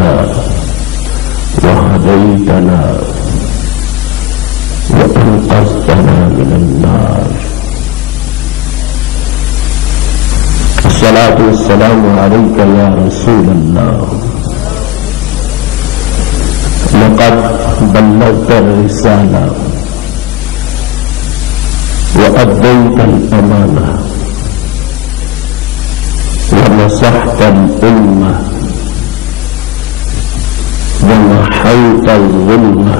لنا وهديتنا وأنقذتنا من النار. الصلاة والسلام عليك يا رسول الله. لقد بلغت الرسالة وأديت الأمانة ونصحت الأمة ومحوت الظلمة.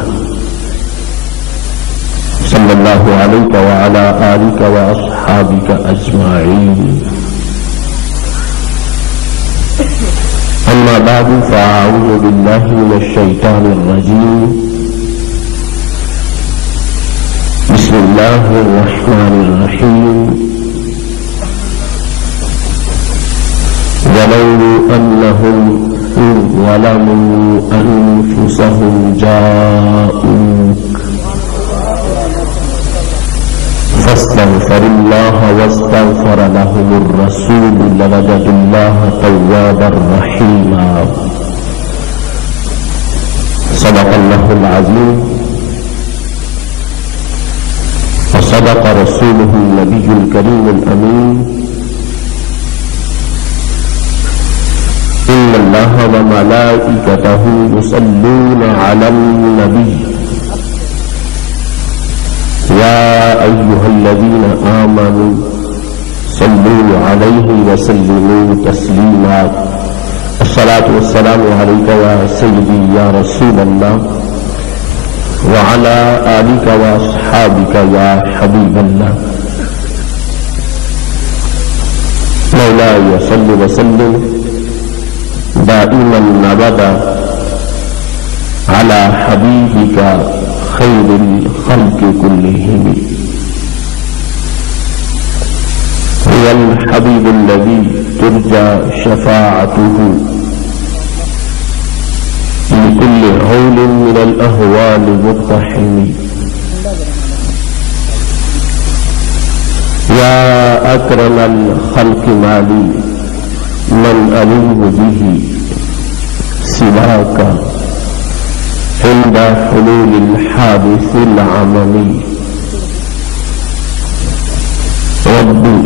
صلى الله عليك وعلى آلك وأصحابك أجمعين. أما بعد فأعوذ بالله من الشيطان الرجيم. بسم الله الرحمن الرحيم. ولو أنهم ظلموا أنفسهم جاءوك فاستغفر الله واستغفر لهم الرسول لوجدوا الله توابا رحيما. صدق الله العظيم وصدق رسوله النبي الكريم الأمين. إن الله وملائكته يصلون على النبي يا أيها الذين آمنوا صلوا عليه وسلموا تسليما. الصلاة والسلام عليك يا سيدي يا رسول الله وعلى آلك وأصحابك يا حبيب الله. مولاي صل وسلم دائما أبدا على حبيبك خير الخلق كلهم. هو الحبيب الذي ترجى شفاعته لكل هول من الأهوال مقتحم. يا أكرم الخلق مالي من ألوذ به سواك عند حلول الحادث العممي. ربي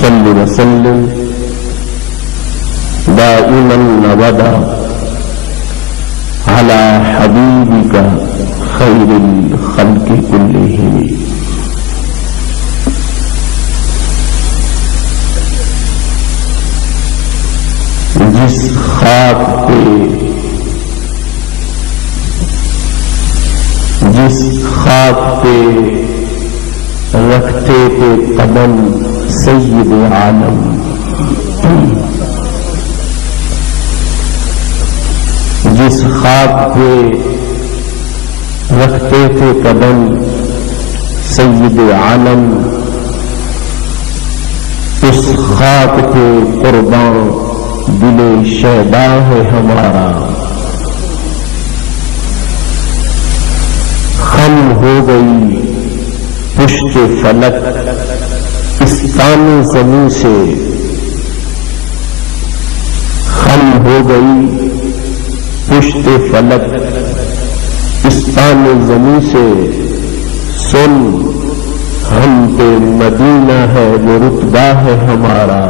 صل وسلم دائما أبدا على حبيبك خير الخلق كلهم. جس خاک پہ رکھتے تھے قدم سید عالم، جس خاک پہ رکھتے تھے قدم سید عالم، اس خاک پہ قربان دل شیدا ہے ہمارا. خم ہو گئی پشت فلک اس تان زمین سے، خم ہو گئی پشت فلک اس تان زمین سے. سن ہم پہ مدینہ ہے وہ رتبہ ہے ہمارا.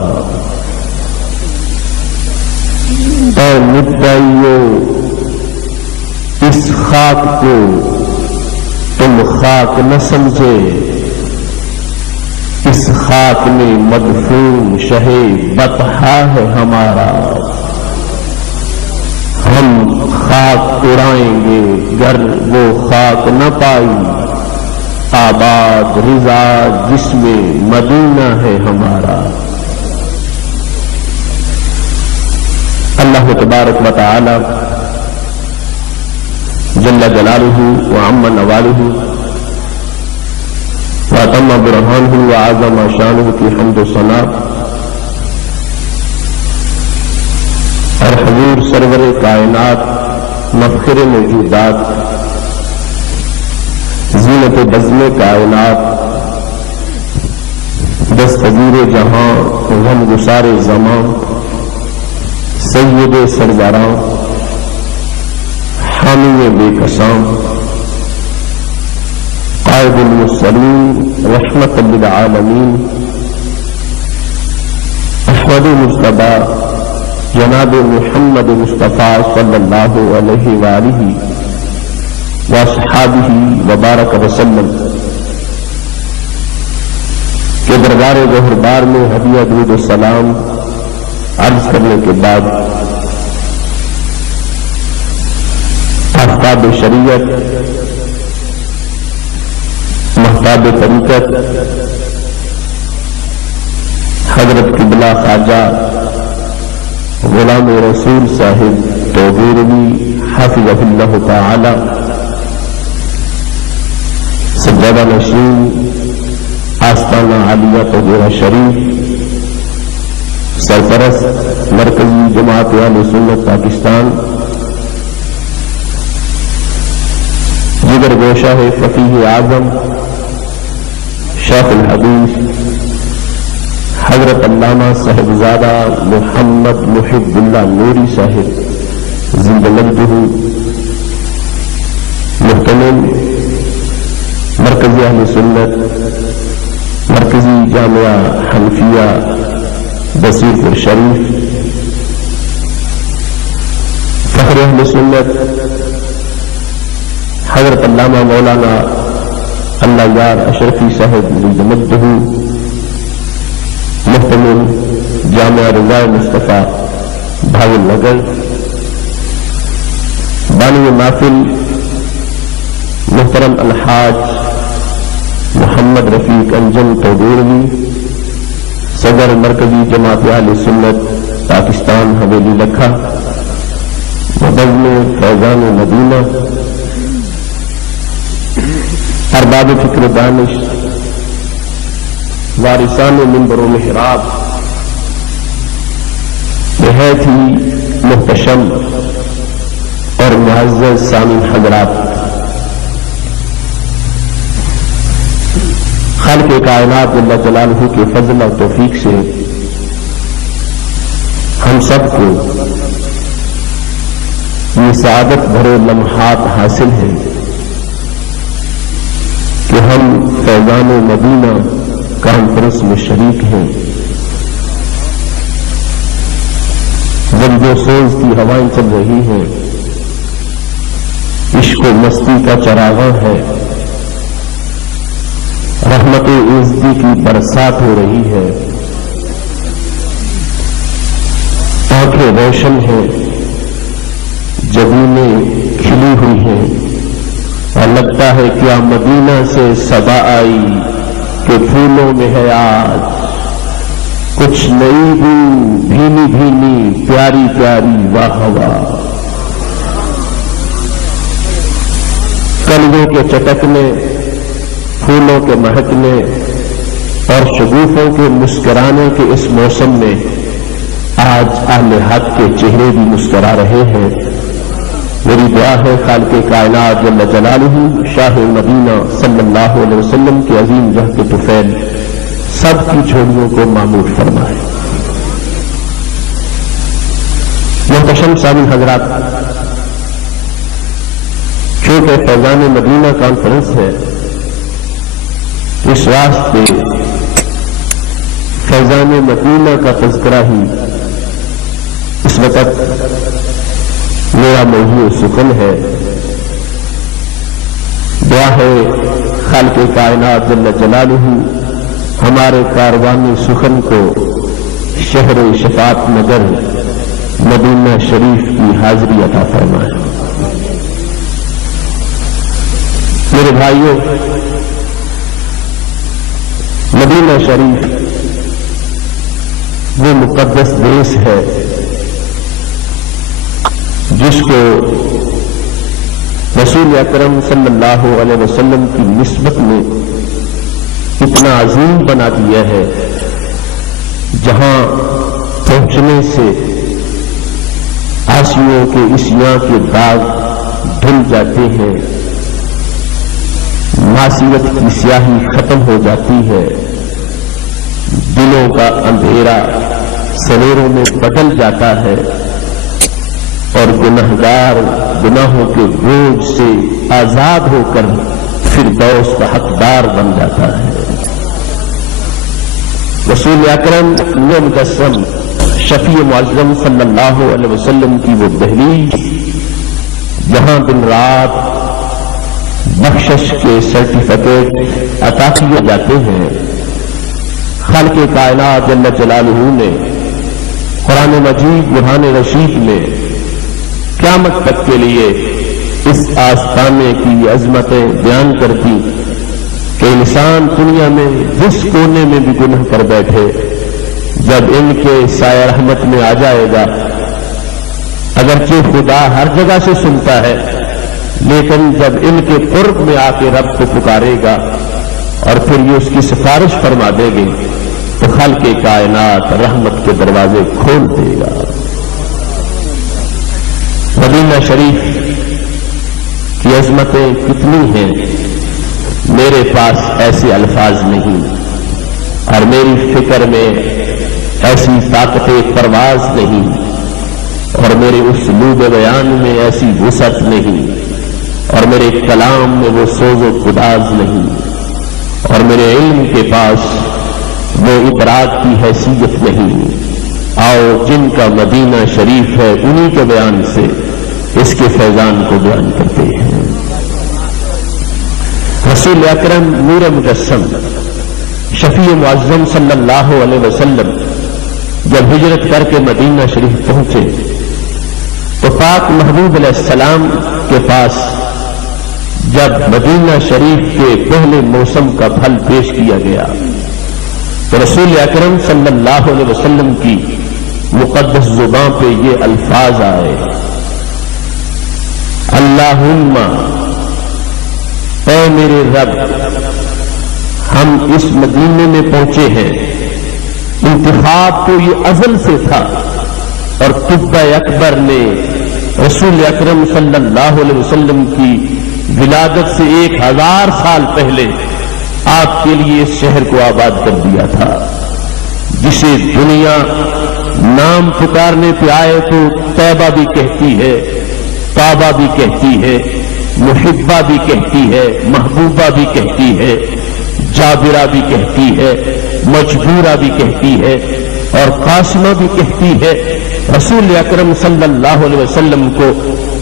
اے مدعیو اس خاک کو تم خاک نہ سمجھے، اس خاک میں مدفون شہ بطحا ہے ہمارا. ہم خاک اڑائیں گے گر وہ خاک نہ پائی، آباد رضا جس میں مدینہ ہے ہمارا. اللہ تبارک و تعالی جل جلالہ وعم نوالہ واتم برہانہ وعظم شانہ کی حمد و ثنا اور حضور سرور کائنات مفخر موجودات زینت بزم کائنات دستگیر جہاں غم گسار زمان سید سرزاراں حامی بے قسام قائد المرسلین رحمت للعالمین احمد مجتبی جناب محمد مصطفیٰ صلی اللہ علیہ وآلہ واصحابہ وبارک وسلم کے دربار گوہربار میں ہدیہ درود السلام عرض کرنے کے بعد آفتاب شریعت محتاب طریقت حضرت قبلہ خواجہ غلام رسول صاحب توبیروی حفظہ اللہ تعالی سجادہ نشین آستانہ عالیہ طہورہ شریف سرپرست مرکزی جماعت اہل سنت پاکستان جگر گوشہ فقیہ اعظم شیخ الحدیث حضرت علامہ صاحبزادہ محمد محب اللہ نوری صاحب زندہ مجدہ محتمل مرکزی اہل سنت مرکزی جامعہ حنفیہ بصیر پور شریف فخر اہل سنت حضرت علامہ مولانا اللہ یار اشرفی صاحب زندہ مجدہ محتمل جامعہ رضا مصطفیٰ بھاول نگر بانی محفل محترم الحاج محمد رفیق انجم توبیروی صدر مرکزی جماعت اہل سنت پاکستان حویلی لکھا بزم فیضان مدینہ ارباب فکر دانش وارثان منبر و محراب نہایت ہی محتشم اور معزز سامعین حضرات، خالق کائنات جل جلالہ کے فضل اور توفیق سے ہم سب کو یہ سعادت بھرے لمحات حاصل ہیں کہ ہم فیضان مدینہ کانفرنس میں شریک ہیں۔ جب جو سوز کی ہوائیں چل رہی ہیں، عشق و مستی کا چراغاں ہے، رحمت عزتی کی برسات ہو رہی ہے، آنکھیں روشن ہیں، جبینیں کھلی ہوئی ہیں، اور لگتا ہے کیا مدینہ سے صدا آئی کہ پھولوں میں ہے آج کچھ نئی بو، بھینی بھینی پیاری پیاری واہ واہ، کلیوں کے چٹکنے، پھولوں کے مہکنے اور شگوفوں کے مسکرانے کے اس موسم میں آج اہل حق کے چہرے بھی مسکرا رہے ہیں۔ میری دعا ہے خالق کائنات جل جلالہ شاہ مدینہ صلی اللہ علیہ وسلم کے عظیم جہ کے طفیل سب کی جھولیوں کو معمور فرمائے۔ محتشم سامعین حضرات، چونکہ فیضان مدینہ کانفرنس ہے، اس واسطے فیضان مدینہ کا تذکرہ ہی اس وقت میرا موضوع سخن ہے۔ دعا ہے خالق کائنات جل جلالہ ہمارے کاروان سخن کو شہر شفاعت نگر مدینہ شریف کی حاضری عطا فرمائے۔ میرے بھائیوں، مدینہ شریف وہ مقدس دیش ہے جس کو رسول اکرم صلی اللہ علیہ وسلم کی نسبت میں اتنا عظیم بنا دیا ہے، جہاں پہنچنے سے عاصیوں کے عصیاں کے داغ دھل جاتے ہیں، معصیت کی سیاہی ختم ہو جاتی ہے، دلوں کا اندھیرا سویروں میں بدل جاتا ہے، اور گنہگار گناہوں کے بوجھ سے آزاد ہو کر فردوس کا حقدار بن جاتا ہے۔ رسول اکرم مجسم شفیع معظم صلی اللہ علیہ وسلم کی وہ دہلیز جہاں دن رات بخشش کے سرٹیفکیٹ عطا کیے جاتے ہیں، خالق کائنات جل جلالہ نے قرآن مجید برہان رشید میں قیامت تک کے لیے اس آستانے کی عظمتیں بیان کر دی کہ انسان دنیا میں جس کونے میں بھی گناہ کر بیٹھے، جب ان کے سایہ رحمت میں آ جائے گا، اگرچہ خدا ہر جگہ سے سنتا ہے لیکن جب ان کے قرب میں آ کے رب کو پکارے گا اور پھر یہ اس کی سفارش فرما دے گی تو خالق کائنات رحمت کے دروازے کھول دے گا۔ مدینہ شریف کی عظمتیں کتنی ہیں، میرے پاس ایسے الفاظ نہیں اور میری فکر میں ایسی طاقت پرواز نہیں اور میرے اسلوب بیان میں ایسی وسعت نہیں اور میرے کلام میں وہ سوز و گداز نہیں اور میرے علم کے پاس وہ ادراک کی حیثیت نہیں۔ آؤ جن کا مدینہ شریف ہے انہی کے بیان سے اس کے فیضان کو بیان کرتے ہیں۔ رسول اکرم نور مجسم شفیع معظم صلی اللہ علیہ وسلم جب ہجرت کر کے مدینہ شریف پہنچے تو پاک محبوب علیہ السلام کے پاس جب مدینہ شریف کے پہلے موسم کا پھل پیش کیا گیا تو رسول اکرم صلی اللہ علیہ وسلم کی مقدس زبان پہ یہ الفاظ آئے، اللہم اے میرے رب، ہم اس مدینے میں پہنچے ہیں، انتخاب تو یہ ازل سے تھا اور طب اکبر نے رسول اکرم صلی اللہ علیہ وسلم کی ولادت سے 1000 سال پہلے آپ کے لیے اس شہر کو آباد کر دیا تھا، جسے دنیا نام پکارنے پہ آئے تو طیبہ بھی کہتی ہے، کعبہ بھی کہتی ہے، محبہ بھی کہتی ہے، محبوبہ بھی کہتی ہے، جابرہ بھی کہتی ہے، مجبورہ بھی کہتی ہے اور قاسمہ بھی کہتی ہے۔ رسول اکرم صلی اللہ علیہ وسلم کو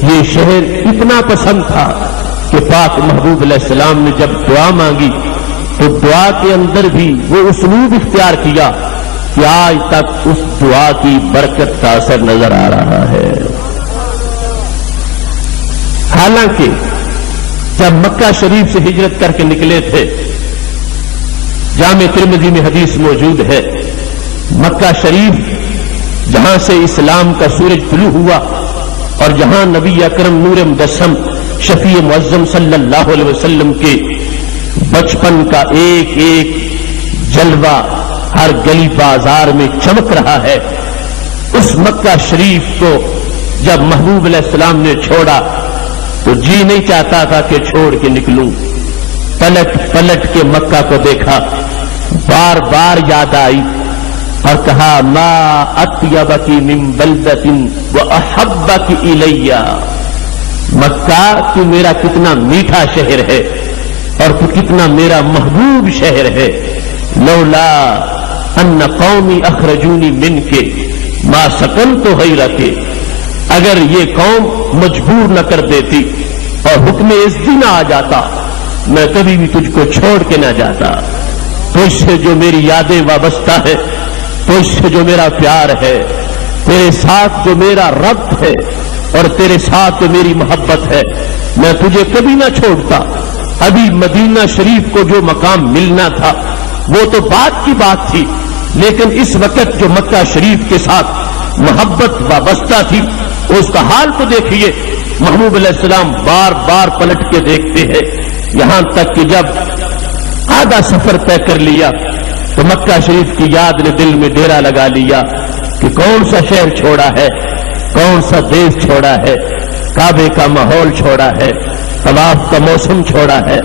یہ شہر اتنا پسند تھا کہ پاک محبوب علیہ السلام نے جب دعا مانگی تو دعا کے اندر بھی وہ اسلوب اختیار کیا کہ آج تک اس دعا کی برکت کا اثر نظر آ رہا ہے۔ حالانکہ جب مکہ شریف سے ہجرت کر کے نکلے تھے، جامع ترمذی میں حدیث موجود ہے، مکہ شریف جہاں سے اسلام کا سورج طلوع ہوا اور جہاں نبی اکرم نور مجسم شفیع معظم صلی اللہ علیہ وسلم کے بچپن کا ایک ایک جلوہ ہر گلی بازار میں چمک رہا ہے، اس مکہ شریف کو جب محبوب علیہ السلام نے چھوڑا تو جی نہیں چاہتا تھا کہ چھوڑ کے نکلوں، پلٹ پلٹ کے مکہ کو دیکھا، بار بار یاد آئی اور کہا ما اطیبک من بلدۃ واحبک الی، مکہ تو میرا کتنا میٹھا شہر ہے اور تو کتنا میرا محبوب شہر ہے، لولا ان قومی اخرجونی منک ما سکنت غیرک، اگر یہ قوم مجبور نہ کر دیتی اور حکم عزتی نہ آ جاتا میں کبھی بھی تجھ کو چھوڑ کے نہ جاتا، تجھ سے جو میری یادیں وابستہ ہے، تجھ سے جو میرا پیار ہے، تیرے ساتھ جو میرا ربط ہے اور تیرے ساتھ جو میری محبت ہے، میں تجھے کبھی نہ چھوڑتا۔ ابھی مدینہ شریف کو جو مقام ملنا تھا وہ تو بات کی بات تھی، لیکن اس وقت جو مکہ شریف کے ساتھ محبت وابستہ تھی اس کا حال تو دیکھیے۔ محبوب علیہ السلام بار بار پلٹ کے دیکھتے ہیں، یہاں تک کہ جب آدھا سفر طے کر لیا تو مکہ شریف کی یاد نے دل میں ڈیرا لگا لیا کہ کون سا شہر چھوڑا ہے، کون سا دیش چھوڑا ہے، کعبے کا ماحول چھوڑا ہے، طواف کا موسم چھوڑا ہے،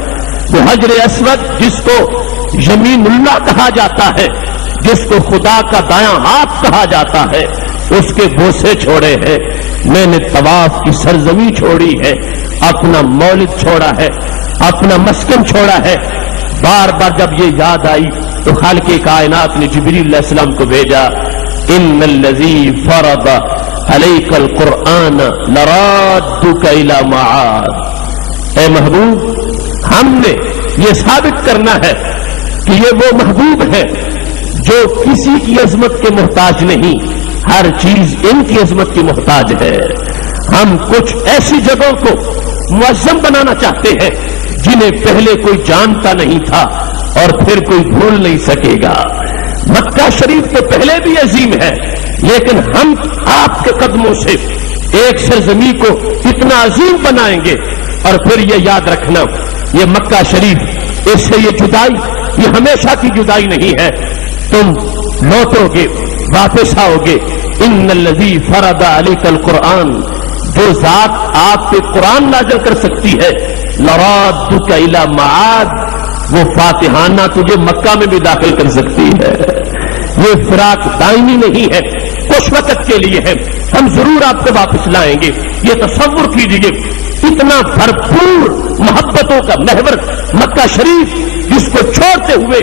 وہ حجر اسود جس کو یمین اللہ کہا جاتا ہے، جس کو خدا کا دایاں ہاتھ کہا جاتا ہے، اس کے بوسے چھوڑے ہیں، میں نے طواف کی سرزمین چھوڑی ہے، اپنا مولد چھوڑا ہے، اپنا مسکن چھوڑا ہے۔ بار بار جب یہ یاد آئی تو خالق کائنات نے جبریل علیہ السلام کو بھیجا، ان الذی فرض علیک القرآن لرادک الی معاد۔ اے محبوب، ہم نے یہ ثابت کرنا ہے کہ یہ وہ محبوب ہے جو کسی کی عظمت کے محتاج نہیں، ہر چیز ان کی عظمت کی محتاج ہے۔ ہم کچھ ایسی جگہوں کو معظم بنانا چاہتے ہیں جنہیں پہلے کوئی جانتا نہیں تھا اور پھر کوئی بھول نہیں سکے گا۔ مکہ شریف تو پہلے بھی عظیم ہے، لیکن ہم آپ کے قدموں سے ایک سرزمین کو اتنا عظیم بنائیں گے۔ اور پھر یہ یاد رکھنا، یہ مکہ شریف، اس سے یہ جدائی، یہ ہمیشہ کی جدائی نہیں ہے، تم لوٹو گے، واپس آؤ گے۔ ان الذی فرض علیک القرآن، جو ذات آپ پہ قرآن نازل کر سکتی ہے، لرادک الی معاد، وہ فاتحانہ تجھے مکہ میں بھی داخل کر سکتی ہے۔ یہ فراق دائمی نہیں ہے، کچھ وقت کے لیے ہے، ہم ضرور آپ کو واپس لائیں گے۔ یہ تصور کیجیے، اتنا بھرپور محبتوں کا محور مکہ شریف، جس کو چھوڑتے ہوئے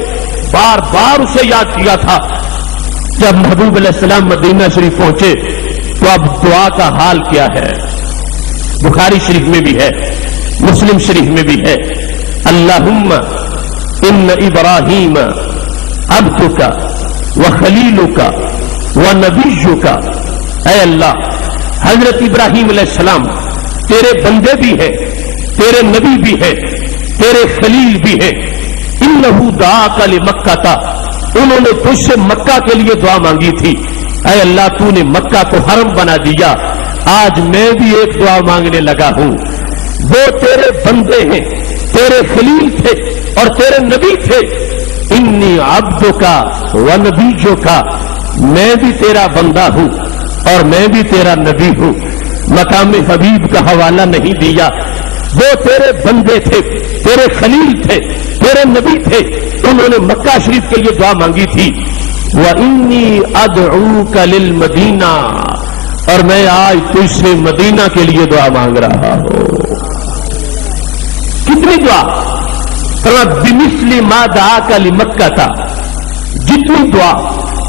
بار بار اسے یاد کیا تھا۔ جب محبوب علیہ السلام مدینہ شریف پہنچے تو اب دعا کا حال کیا ہے؟ بخاری شریف میں بھی ہے، مسلم شریف میں بھی ہے، اللہم ان ابراہیم عبدک وخلیلک ونبیک۔ اے اللہ، حضرت ابراہیم علیہ السلام تیرے بندے بھی ہیں، تیرے نبی بھی ہیں، تیرے خلیل بھی ہیں۔ انہ دعاک لمکہ، انہوں نے تجھ سے مکہ کے لیے دعا مانگی تھی۔ اے اللہ، تو نے مکہ کو حرم بنا دیا، آج میں بھی ایک دعا مانگنے لگا ہوں۔ وہ تیرے بندے ہیں، تیرے خلیل تھے اور تیرے نبی تھے۔ انی عبدکا ونبیجکا، میں بھی تیرا بندہ ہوں اور میں بھی تیرا نبی ہوں۔ مقام حبیب کا حوالہ نہیں دیا، وہ تیرے بندے تھے، تیرے خلیل تھے، تیرے نبی تھے، انہوں نے مکہ شریف کے لیے دعا مانگی تھی۔ وَإِنِّي أَدْعُوكَ لِلْمَدِينَةِ، اور میں آج تجھ سے مدینہ کے لیے دعا مانگ رہا ہوں۔ کتنی دعا؟ بِمِثْلِ مَا دَعَاكَ لِمَكَّةَ، جتنی دعا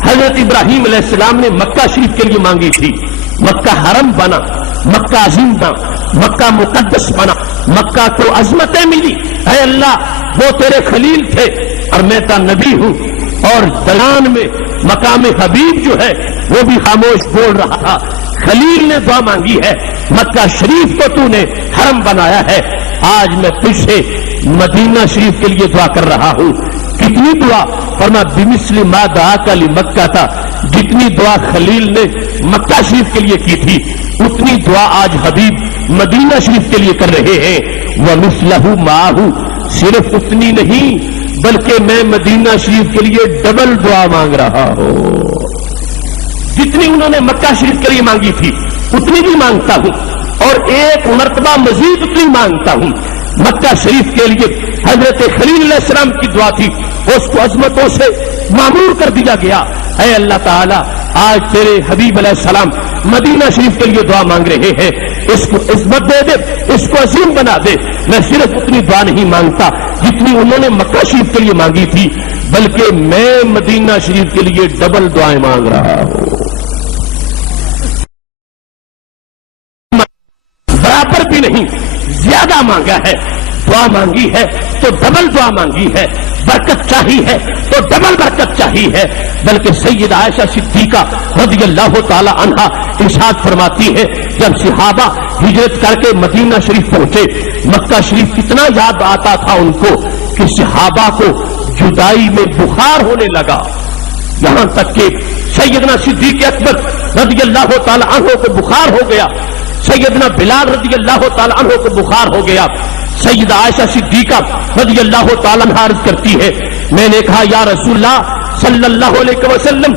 حضرت ابراہیم علیہ السلام نے مکہ شریف کے لیے مانگی تھی۔ مکہ حرم بنا، مکہ عظیم بنا، مکہ مقدس بنا، مکہ کو عظمتیں ملی۔ اے اللہ، وہ تیرے خلیل تھے اور میں تا نبی ہوں، اور دلان میں مقام حبیب جو ہے وہ بھی خاموش بول رہا تھا۔ خلیل نے دعا مانگی ہے، مکہ شریف کو تو نے حرم بنایا ہے، آج میں تجھ سے مدینہ شریف کے لیے دعا کر رہا ہوں۔ کتنی دعا؟ فرما بمثل ما دعاک لمکہ تھا، جتنی دعا خلیل نے مکہ شریف کے لیے کی تھی اتنی دعا آج حبیب مدینہ شریف کے لیے کر رہے ہیں۔ ومثلہ معہ، صرف اتنی نہیں بلکہ میں مدینہ شریف کے لیے ڈبل دعا مانگ رہا ہوں۔ جتنی انہوں نے مکہ شریف کے لیے مانگی تھی اتنی بھی مانگتا ہوں، اور ایک مرتبہ مزید اتنی مانگتا ہوں۔ مکہ شریف کے لیے حضرت خلیل علیہ السلام کی دعا تھی، اس کو عظمتوں سے معمور کر دیا گیا۔ اے اللہ تعالیٰ، آج تیرے حبیب علیہ السلام مدینہ شریف کے لیے دعا مانگ رہے ہیں، اس کو عظمت دے دے، اس کو عظیم بنا دے۔ میں صرف اتنی دعا نہیں مانگتا جتنی انہوں نے مکہ شریف کے لیے مانگی تھی، بلکہ میں مدینہ شریف کے لیے ڈبل دعائیں مانگ رہا ہوں۔ برابر بھی نہیں، زیادہ مانگا ہے، دعا مانگی ہے تو ڈبل دعا مانگی ہے، برکت چاہی ہے تو ڈبل برکت چاہی ہے۔ بلکہ سیدہ عائشہ صدیقہ رضی اللہ تعالی عنہا ارشاد فرماتی ہے، جب صحابہ ہجرت کر کے مدینہ شریف پہنچے، مکہ شریف کتنا یاد آتا تھا ان کو کہ صحابہ کو جدائی میں بخار ہونے لگا، یہاں تک کہ سیدنا صدیق اکبر رضی اللہ تعالی عنہ کو بخار ہو گیا، سیدنا بلال رضی اللہ تعالی عنہ کو بخار ہو گیا۔ سیدہ عائشہ صدیقہ رضی اللہ تعالی عنہ عرض کرتی ہے، میں نے کہا یا رسول اللہ صلی اللہ علیہ وسلم،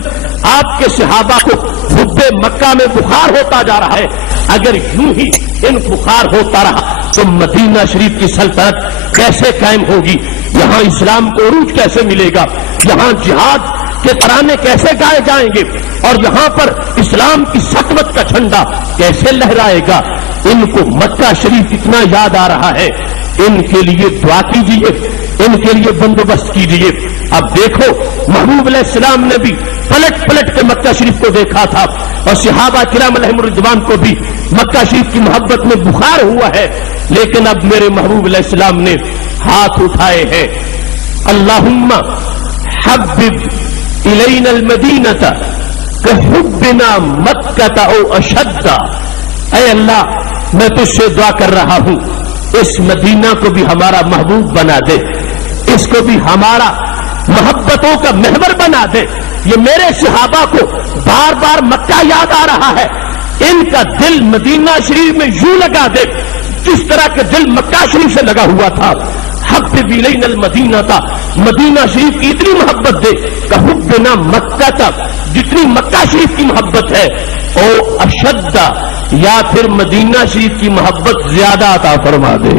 آپ کے صحابہ کو حب مکہ میں بخار ہوتا جا رہا ہے، اگر یوں ہی ان بخار ہوتا رہا تو مدینہ شریف کی سلطنت کیسے قائم ہوگی؟ یہاں اسلام کو عروج کیسے ملے گا؟ یہاں جہاد کے ترانے کیسے گائے جائیں گے اور یہاں پر اسلام کی سطوت کا جھنڈا کیسے لہرائے گا. ان کو مکہ شریف اتنا یاد آ رہا ہے. ان کے لیے دعا کیجیے, ان کے لیے بندوبست کیجیے. اب دیکھو محبوب علیہ السلام نے بھی پلٹ پلٹ کے مکہ شریف کو دیکھا تھا اور صحابہ کرام علیہم الرضوان کو بھی مکہ شریف کی محبت میں بخار ہوا ہے. لیکن اب میرے محبوب علیہ السلام نے ہاتھ اٹھائے ہیں. اللہم حبب الینا المدینہ کحبنا مکہ او اشد. اے اللہ میں تجھ سے دعا کر رہا ہوں اس مدینہ کو بھی ہمارا محبوب بنا دے, اس کو بھی ہمارا محبتوں کا محور بنا دے. یہ میرے صحابہ کو بار بار مکہ یاد آ رہا ہے. ان کا دل مدینہ شریف میں یوں لگا دے جس طرح کے دل مکہ شریف سے لگا ہوا تھا. حبب الینا المدینہ تھا, مدینہ شریف کی اتنی محبت دے کہ حبنا مکہ تھا, جتنی مکہ شریف کی محبت ہے او اشد, یا پھر مدینہ شریف کی محبت زیادہ عطا فرما دے.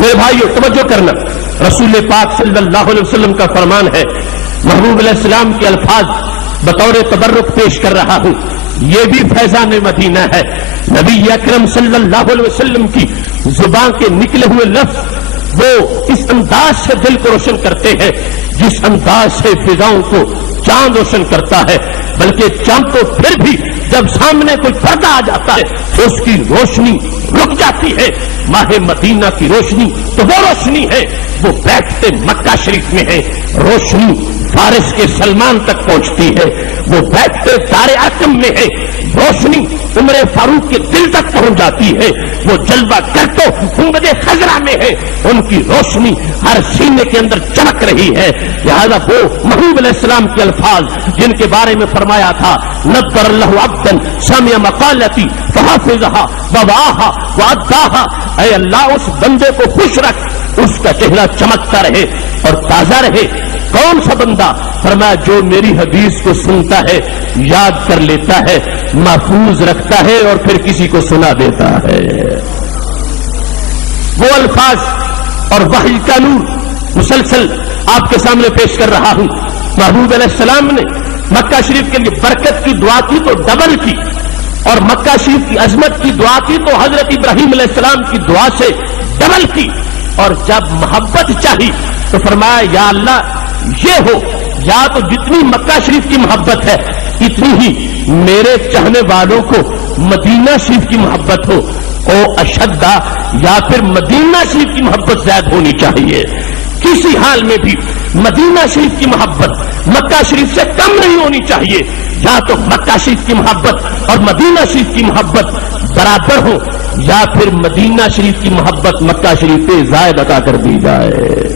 میرے بھائیو توجہ کرنا, رسول پاک صلی اللہ علیہ وسلم کا فرمان ہے, محبوب علیہ السلام کے الفاظ بطور تبرک پیش کر رہا ہوں. یہ بھی فیضان مدینہ ہے. نبی اکرم صلی اللہ علیہ وسلم کی زبان کے نکلے ہوئے لفظ وہ اس انداز سے دل کو روشن کرتے ہیں جس انداز سے فضاؤں کو چاند روشن کرتا ہے. بلکہ چاند تو پھر بھی جب سامنے کوئی پردہ آ جاتا ہے تو اس کی روشنی رک جاتی ہے. ماہ مدینہ کی روشنی تو وہ روشنی ہے وہ بیٹھتے مکہ شریف میں ہے. روشنی فارس کے سلمان تک پہنچتی ہے, وہ بیٹھتے دار ارقم میں ہے. روشنی عمر فاروق کے دل تک پہنچ جاتی ہے, وہ جلوہ گر تو گنبد خضرا میں ہے. ان کی روشنی ہر سینے کے اندر چمک رہی ہے. لہذا وہ محبوب علیہ السلام کے الفاظ جن کے بارے میں فرمایا تھا نذر اللہ عبدا سمع مقالتی فحفظها ووعاها واداها, اے اللہ اس بندے کو خوش رکھ, اس کا چہرہ چمکتا رہے اور تازہ رہے. کون سا بندہ؟ فرمایا جو میری حدیث کو سنتا ہے, یاد کر لیتا ہے, محفوظ رکھتا ہے اور پھر کسی کو سنا دیتا ہے. وہ الفاظ اور وحی کا نور مسلسل آپ کے سامنے پیش کر رہا ہوں. محبوب علیہ السلام نے مکہ شریف کے لیے برکت کی دعا کی تو ڈبل کی, اور مکہ شریف کی عظمت کی دعا کی تو حضرت ابراہیم علیہ السلام کی دعا سے ڈبل کی. اور جب محبت چاہی تو فرمایا یا اللہ یہ ہو, یا تو جتنی مکہ شریف کی محبت ہے اتنی ہی میرے چاہنے والوں کو مدینہ شریف کی محبت ہو, او اشدہ, یا پھر مدینہ شریف کی محبت زیادہ ہونی چاہیے. کسی حال میں بھی مدینہ شریف کی محبت مکہ شریف سے کم نہیں ہونی چاہیے. یا تو مکہ شریف کی محبت اور مدینہ شریف کی محبت برابر ہو, یا پھر مدینہ شریف کی محبت مکہ شریف پہ زائد عطا کر دی جائے.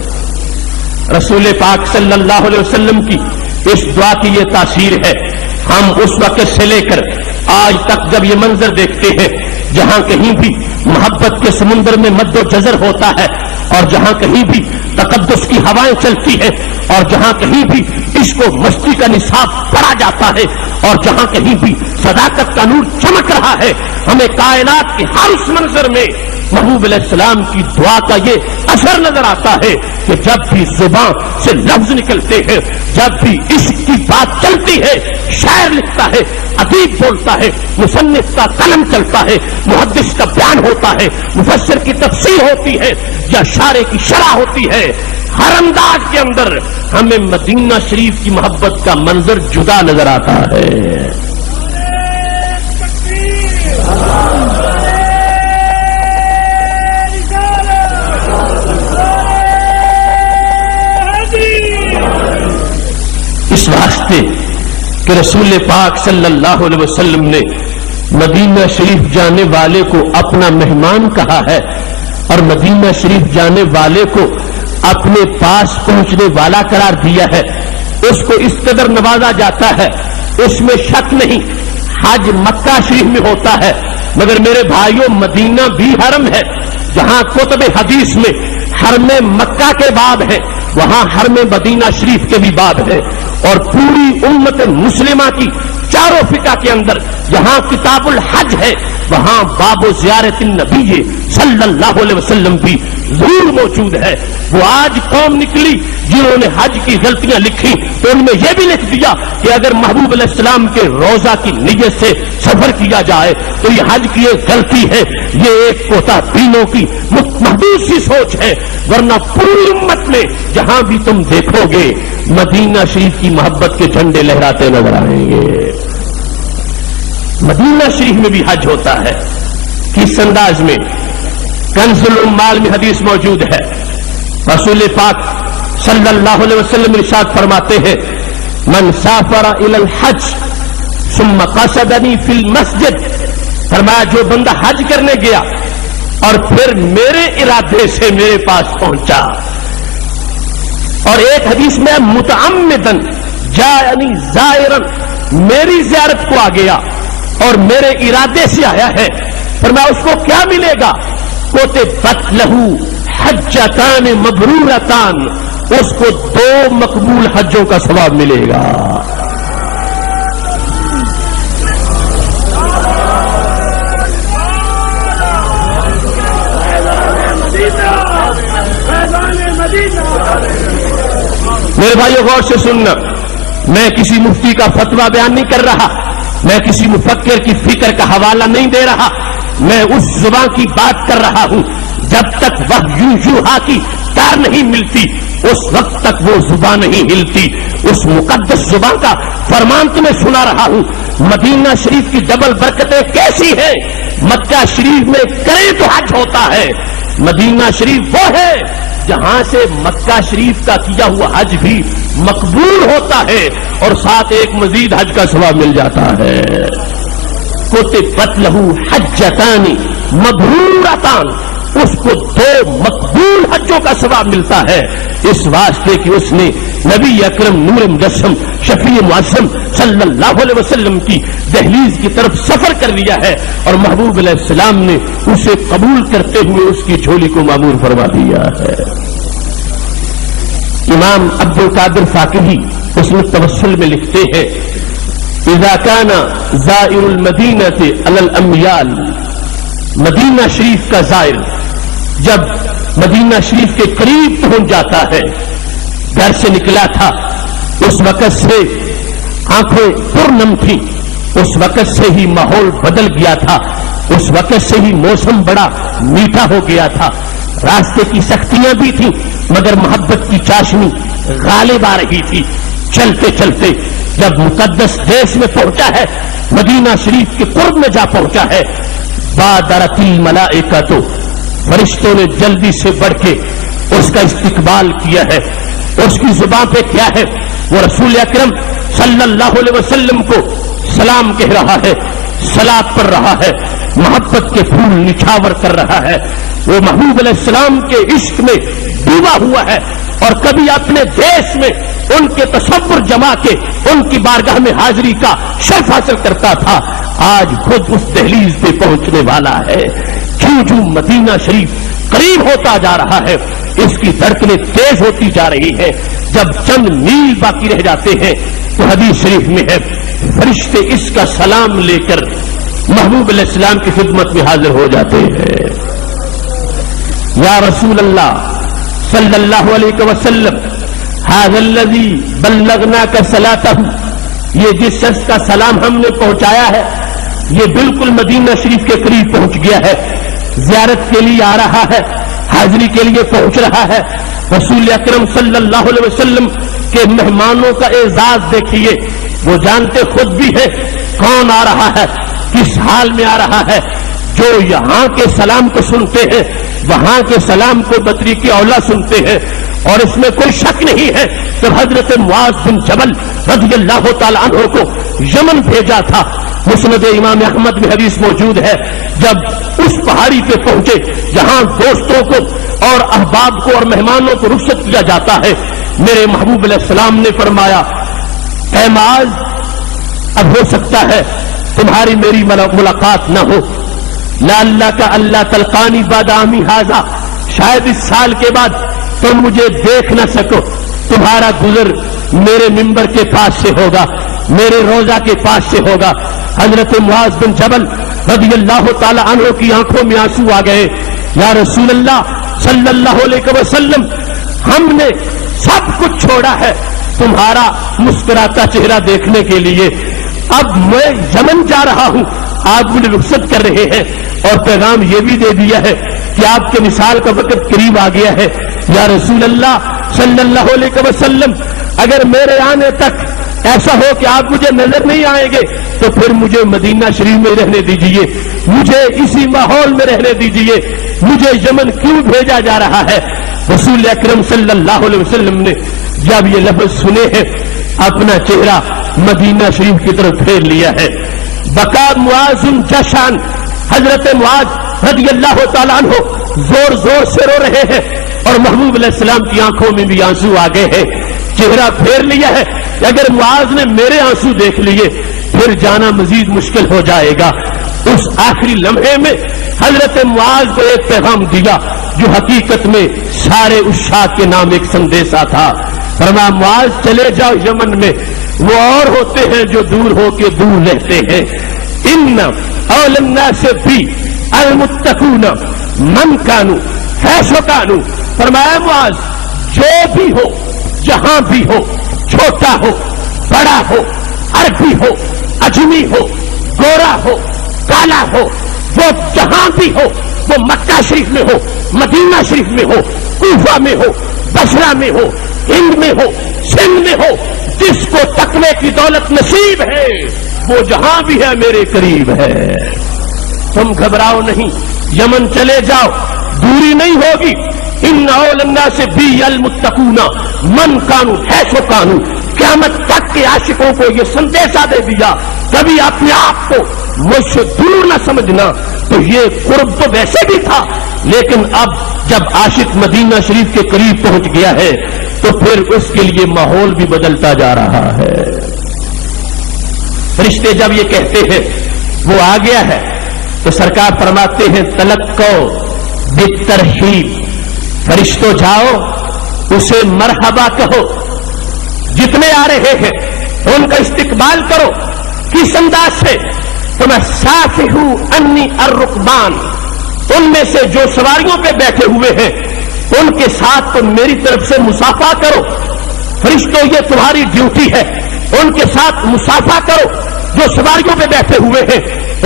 رسول پاک صلی اللہ علیہ وسلم کی اس دعا کی یہ تاثیر ہے. ہم اس وقت سے لے کر آج تک جب یہ منظر دیکھتے ہیں جہاں کہیں بھی محبت کے سمندر میں مد و جزر ہوتا ہے, اور جہاں کہیں بھی تقدس کی ہوائیں چلتی ہے, اور جہاں کہیں بھی عشق و مستی کا نصاب پڑا جاتا ہے, اور جہاں کہیں بھی صداقت کا نور چمک رہا ہے, ہمیں کائنات کے ہر اس منظر میں محبوب علیہ السلام کی دعا کا یہ اثر نظر آتا ہے کہ جب بھی زبان سے لفظ نکلتے ہیں, جب بھی عشق کی بات چلتی ہے, شاعر لکھتا ہے, ادیب بولتا ہے, مصنف کا قلم چلتا ہے, محدث کا بیان ہوتا ہے, مفسر کی تفسیر ہوتی ہے, یا شاعر کی شرح ہوتی ہے, ہر انداز کے اندر ہمیں مدینہ شریف کی محبت کا منظر جدا نظر آتا ہے. اس واسطے کہ رسول پاک صلی اللہ علیہ وسلم نے مدینہ شریف جانے والے کو اپنا مہمان کہا ہے, اور مدینہ شریف جانے والے کو اپنے پاس پہنچنے والا قرار دیا ہے. اس کو اس قدر نوازا جاتا ہے, اس میں شک نہیں. حج مکہ شریف میں ہوتا ہے, مگر میرے بھائیوں مدینہ بھی حرم ہے. جہاں کتب حدیث میں حرم مکہ کے باب ہے, وہاں حرم مدینہ شریف کے بھی باب ہے. اور پوری امت مسلمہ کی چاروں فقہ کے اندر جہاں کتاب الحج ہے, وہاں باب و زیارت النبی صلی اللہ علیہ وسلم بھی ضرور موجود ہے۔ وہ آج قوم نکلی جنہوں نے حج کی غلطیاں لکھی تو ان میں یہ بھی لکھ دیا کہ اگر محبوب علیہ السلام کے روزہ کی نیت سے سفر کیا جائے تو یہ حج کی ایک غلطی ہے، یہ ایک کوتا بینوں کی محدود سی سوچ ہے، ورنہ پوری امت میں جہاں بھی تم دیکھو گے مدینہ شریف کی محبت کے جھنڈے لہراتے نظر آئیں گے۔ مدینہ شریف میں بھی حج ہوتا ہے، کس انداز میں؟ کنز العمال میں حدیث موجود ہے، رسول پاک صلی اللہ علیہ وسلم ارشاد فرماتے ہیں من سافر الى الحج ثم قصدنی فی المسجد، فرمایا جو بندہ حج کرنے گیا اور پھر میرے ارادے سے میرے پاس پہنچا، اور ایک حدیث میں متعمدن جاءنی زائرن، میری زیارت کو آ گیا اور میرے ارادے سے آیا ہے، فرمایا اس کو کیا ملے گا؟ کتبت لہو حجتان مبرورتان، اس کو 2 مقبول حجوں کا ثواب ملے گا۔ میرے بھائیو غور سے سننا، میں کسی مفتی کا فتویٰ بیان نہیں کر رہا، میں کسی مفکر کی فکر کا حوالہ نہیں دے رہا، میں اس زبان کی بات کر رہا ہوں جب تک وحی یوحا کی تار نہیں ملتی اس وقت تک وہ زبان نہیں ہلتی، اس مقدس زبان کا فرمان تمہیں سنا رہا ہوں۔ مدینہ شریف کی ڈبل برکتیں کیسی ہیں؟ مکہ شریف میں کرے تو حج ہوتا ہے، مدینہ شریف وہ ہے جہاں سے مکہ شریف کا کیا ہوا حج بھی مقبول ہوتا ہے اور ساتھ ایک مزید حج کا ثواب مل جاتا ہے۔ کتبت لہو حجتان مبرورتان، اس کو 2 مقبول حجوں کا ثواب ملتا ہے، اس واسطے کہ اس نے نبی اکرم نور مجسم شفیع معظم صلی اللہ علیہ وسلم کی دہلیز کی طرف سفر کر لیا ہے اور محبوب علیہ السلام نے اسے قبول کرتے ہوئے اس کی جھولی کو معمور فرما دیا ہے۔ امام عبد القادر فاقہی اس میں توسل میں لکھتے ہیں اذا كان زائر المدینہ علی الاميال، مدینہ شریف کا زائر جب مدینہ شریف کے قریب پہنچ جاتا ہے، گھر سے نکلا تھا اس وقت سے آنکھیں پرنم تھی، اس وقت سے ہی ماحول بدل گیا تھا، اس وقت سے ہی موسم بڑا میٹھا ہو گیا تھا، راستے کی سختیاں بھی تھیں مگر محبت کی چاشنی غالب آ رہی تھی۔ چلتے چلتے جب مقدس دیش میں پہنچا ہے، مدینہ شریف کے قرب میں جا پہنچا ہے، بادرت الملائکۃ، فرشتوں نے جلدی سے بڑھ کے اس کا استقبال کیا ہے۔ اس کی زبان پہ کیا ہے؟ وہ رسول اکرم صلی اللہ علیہ وسلم کو سلام کہہ رہا ہے، صلات پڑھ رہا ہے، محبت کے پھول نچھاور کر رہا ہے، وہ محبوب علیہ السلام کے عشق میں ڈوبا ہوا ہے اور کبھی اپنے دیش میں ان کے تصور جما کے ان کی بارگاہ میں حاضری کا شرف حاصل کرتا تھا، آج خود اس دہلیز پہ پہنچنے والا ہے۔ کیوں جو مدینہ شریف قریب ہوتا جا رہا ہے اس کی دھڑکنیں تیز ہوتی جا رہی ہے، جب چند میل باقی رہ جاتے ہیں تو حدیث شریف میں ہے فرشتے اس کا سلام لے کر محبوب علیہ السلام کی خدمت میں حاضر ہو جاتے ہیں۔ یا رسول اللہ صلی اللہ علیہ وسلم، ھذا الذی بلغناک صلاتہ، یہ جس شخص کا سلام ہم نے پہنچایا ہے یہ بالکل مدینہ شریف کے قریب پہنچ گیا ہے، زیارت کے لیے آ رہا ہے، حاضری کے لیے پہنچ رہا ہے۔ رسول اکرم صلی اللہ علیہ وسلم کے مہمانوں کا اعزاز دیکھیے، وہ جانتے خود بھی ہے کون آ رہا ہے، کس حال میں آ رہا ہے۔ جو یہاں کے سلام کو سنتے ہیں وہاں کے سلام کو بطریق اولا سنتے ہیں، اور اس میں کوئی شک نہیں ہے کہ حضرت معاذ بن جبل رضی اللہ تعالی عنہ کو یمن بھیجا تھا۔ مسند امام احمد میں حدیث موجود ہے، جب اس پہاڑی پہ پہنچے جہاں دوستوں کو اور احباب کو اور مہمانوں کو رخصت کیا جاتا ہے، میرے محبوب علیہ السلام نے فرمایا اے معاذ، اب ہو سکتا ہے تمہاری میری ملاقات نہ ہو، لعلک الا تلقانی بعد عامی ھذا، شاید اس سال کے بعد تم مجھے دیکھ نہ سکو، تمہارا گزر میرے منبر کے پاس سے ہوگا، میرے روضہ کے پاس سے ہوگا۔ حضرت معاذ بن جبل رضی اللہ تعالی عنہ کی آنکھوں میں آنسو آ گئے. یا رسول اللہ صلی اللہ علیہ وسلم، ہم نے سب کچھ چھوڑا ہے تمہارا مسکراتا چہرہ دیکھنے کے لیے. اب میں یمن جا رہا ہوں، آپ مجھے رخصت کر رہے ہیں اور پیغام یہ بھی دے دیا ہے کہ آپ کے وصال کا وقت قریب آ گیا ہے. یا رسول اللہ صلی اللہ علیہ وسلم، اگر میرے آنے تک ایسا ہو کہ آپ مجھے نظر نہیں آئیں گے تو پھر مجھے مدینہ شریف میں رہنے دیجئے، مجھے اسی ماحول میں رہنے دیجئے. مجھے یمن کیوں بھیجا جا رہا ہے؟ رسول اکرم صلی اللہ علیہ وسلم نے جب یہ لفظ سنے ہیں اپنا چہرہ مدینہ شریف کی طرف پھیر لیا ہے. بقا معاذ جشان، حضرت معاذ رضی اللہ تعالیٰ عنہ زور زور سے رو رہے ہیں اور محبوب علیہ السلام کی آنکھوں میں بھی آنسو آ گئے ہیں. چہرہ پھیر لیا ہے کہ اگر معاذ نے میرے آنسو دیکھ لیے پھر جانا مزید مشکل ہو جائے گا. اس آخری لمحے میں حضرت معاذ کو ایک پیغام دیا جو حقیقت میں سارے عشاق کے نام ایک سندیشہ تھا. فرمایا معاذ چلے جاؤ یمن میں، وہ اور ہوتے ہیں جو دور ہو کے دور رہتے ہیں. ان اول الناس بی المتقون من کانوا حیث کانوا. فرمایا معاذ جو بھی ہو، جہاں بھی ہو، چھوٹا ہو، بڑا ہو، عربی ہو، اجمی ہو، گورا ہو، کالا ہو، وہ جہاں بھی ہو، وہ مکہ شریف میں ہو، مدینہ شریف میں ہو، کوفہ میں ہو، بصرہ میں ہو، ہند میں ہو، سندھ میں ہو، جس کو تقوی کی دولت نصیب ہے وہ جہاں بھی ہے میرے قریب ہے. تم گھبراؤ نہیں، یمن چلے جاؤ، دوری نہیں ہوگی. ان اول الناس بی المتقون من کانوا حیث کانوا. قیامت تک کے عاشقوں کو یہ سندیشہ دے دیا، کبھی اپنے آپ کو مجھ سے دور نہ سمجھنا. تو یہ قرب تو ویسے بھی تھا، لیکن اب جب عاشق مدینہ شریف کے قریب پہنچ گیا ہے تو پھر اس کے لیے ماحول بھی بدلتا جا رہا ہے. فرشتے جب یہ کہتے ہیں وہ آ گیا ہے تو سرکار فرماتے ہیں تلقو بالترحیب. فرشتوں جاؤ اسے مرحبا کہو، جتنے آ رہے ہیں ان کا استقبال کرو. کس انداز سے؟ تم صافحو انی الرکبان، ان میں سے جو سواریوں پہ بیٹھے ہوئے ہیں ان کے ساتھ تم میری طرف سے مصافحہ کرو. فرشتوں یہ تمہاری ڈیوٹی ہے، ان کے ساتھ مصافحہ کرو. جو سواریوں پہ بیٹھے ہوئے ہیں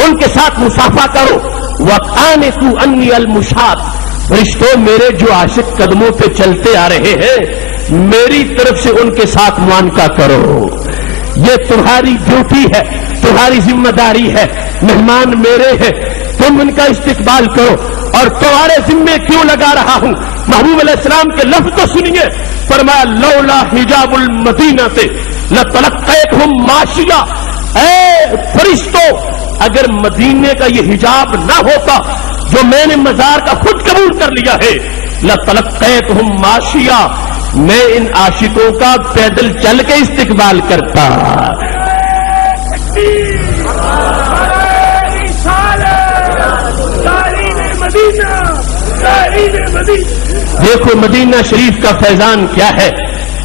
ان کے ساتھ مصافحہ کرو. وَقَانِتُ أَنِّي الْمُشَاة. فرشتوں میرے جو عاشق قدموں پہ چلتے آ رہے ہیں میری طرف سے ان کے ساتھ معانقہ کرو. یہ تمہاری ڈیوٹی ہے، تمہاری ذمہ داری ہے. مہمان میرے ہیں، تم ان کا استقبال کرو. اور تمہارے ذمے کیوں لگا رہا ہوں؟ محبوب علیہ السلام کے لفظ تو سنیے. فرمایا لولا حجاب المدینہ لتلقیتہم ماشیہ. اے فرشتوں، اگر مدینے کا یہ حجاب نہ ہوتا جو میں نے مزار کا خود قبول کر لیا ہے، لتلقیتہم ماشیہ، میں ان عاشقوں کا پیدل چل کے استقبال کرتا. دیکھو مدینہ شریف کا فیضان کیا ہے،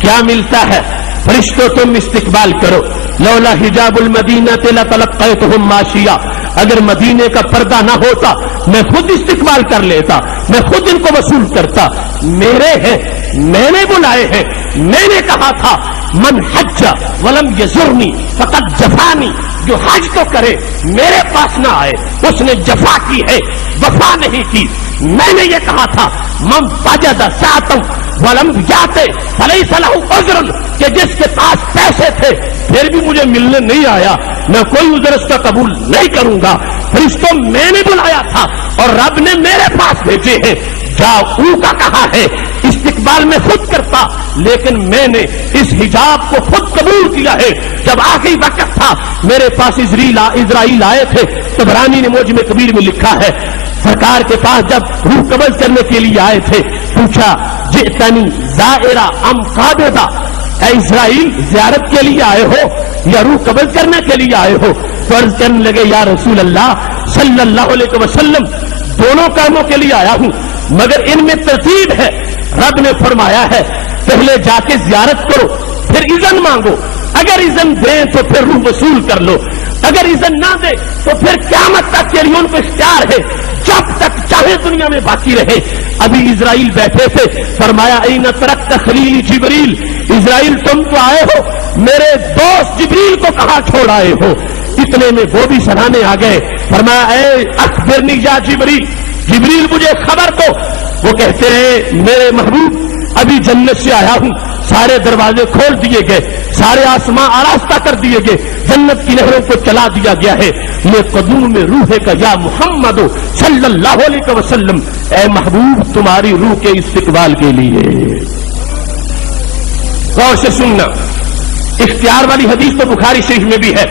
کیا ملتا ہے. فرشتوں تم استقبال کرو. لولا حجاب المدینہ لتلقیتہم ماشیہ. اگر مدینے کا پردہ نہ ہوتا میں خود استقبال کر لیتا، میں خود ان کو وصول کرتا. میرے ہیں، میں نے بلائے ہیں. میں نے کہا تھا من حج ولم یزرنی فقد جفانی. جو حج تو کرے میرے پاس نہ آئے اس نے جفا کی ہے، وفا نہیں کی. میں نے یہ کہا تھا من وجد ساعۃ ولم یات فلیس لہ عذر، کہ جس کے پاس پیسے تھے پھر بھی مجھے ملنے نہیں آیا میں کوئی عذر اس کا قبول نہیں کروں گا. فرشتوں میں نے بلایا تھا اور رب نے میرے پاس بھیجے ہیں. جاؤ کا کہا ہے استقبال میں خود کرتا، لیکن میں نے اس حجاب کو خود قبول کیا ہے. جب آخری وقت تھا میرے پاس اسرائیل آئے تھے. طبرانی نے معجم کبیر میں لکھا ہے سرکار کے پاس جب روح قبض کرنے کے لیے آئے تھے پوچھا جئتنی زائرہ ام قابضہ. اے اسرائیل زیارت کے لیے آئے ہو یا روح قبض کرنے کے لیے آئے ہو؟ تو عرض کرنے لگے یا رسول اللہ صلی اللہ علیہ وسلم دونوں کاموں کے لیے آیا ہوں، مگر ان میں ترتیب ہے. رب نے فرمایا ہے پہلے جا کے زیارت کرو پھر اذن مانگو، اگر اذن دیں تو پھر روح وصول کر لو. اگر اذن نہ دے تو پھر قیامت تک کے لیے ان کو اختیار ہے، جب تک چاہے دنیا میں باقی رہے۔ ابھی اسرائیل بیٹھے تھے، فرمایا این ترکت خلیلی جبریل، اسرائیل تم تو آئے ہو، میرے دوست جبریل کو کہاں چھوڑ آئے ہو؟ اتنے میں وہ بھی سراہنے آ گئے، فرمایا اے اخبرنی یا جبریل، جبریل مجھے خبر دو۔ وہ کہتے ہیں میرے محبوب ابھی جنت سے آیا ہوں، سارے دروازے کھول دیے گئے، سارے آسمان آراستہ کر دیے گئے، جنت کی نہروں کو چلا دیا گیا ہے، یہ قدوم میں روح کا یا محمد صلی اللہ علیہ وسلم، اے محبوب تمہاری روح کے استقبال کے لیے۔ غور سے سننا، اختیار والی حدیث تو بخاری شریف میں بھی ہے،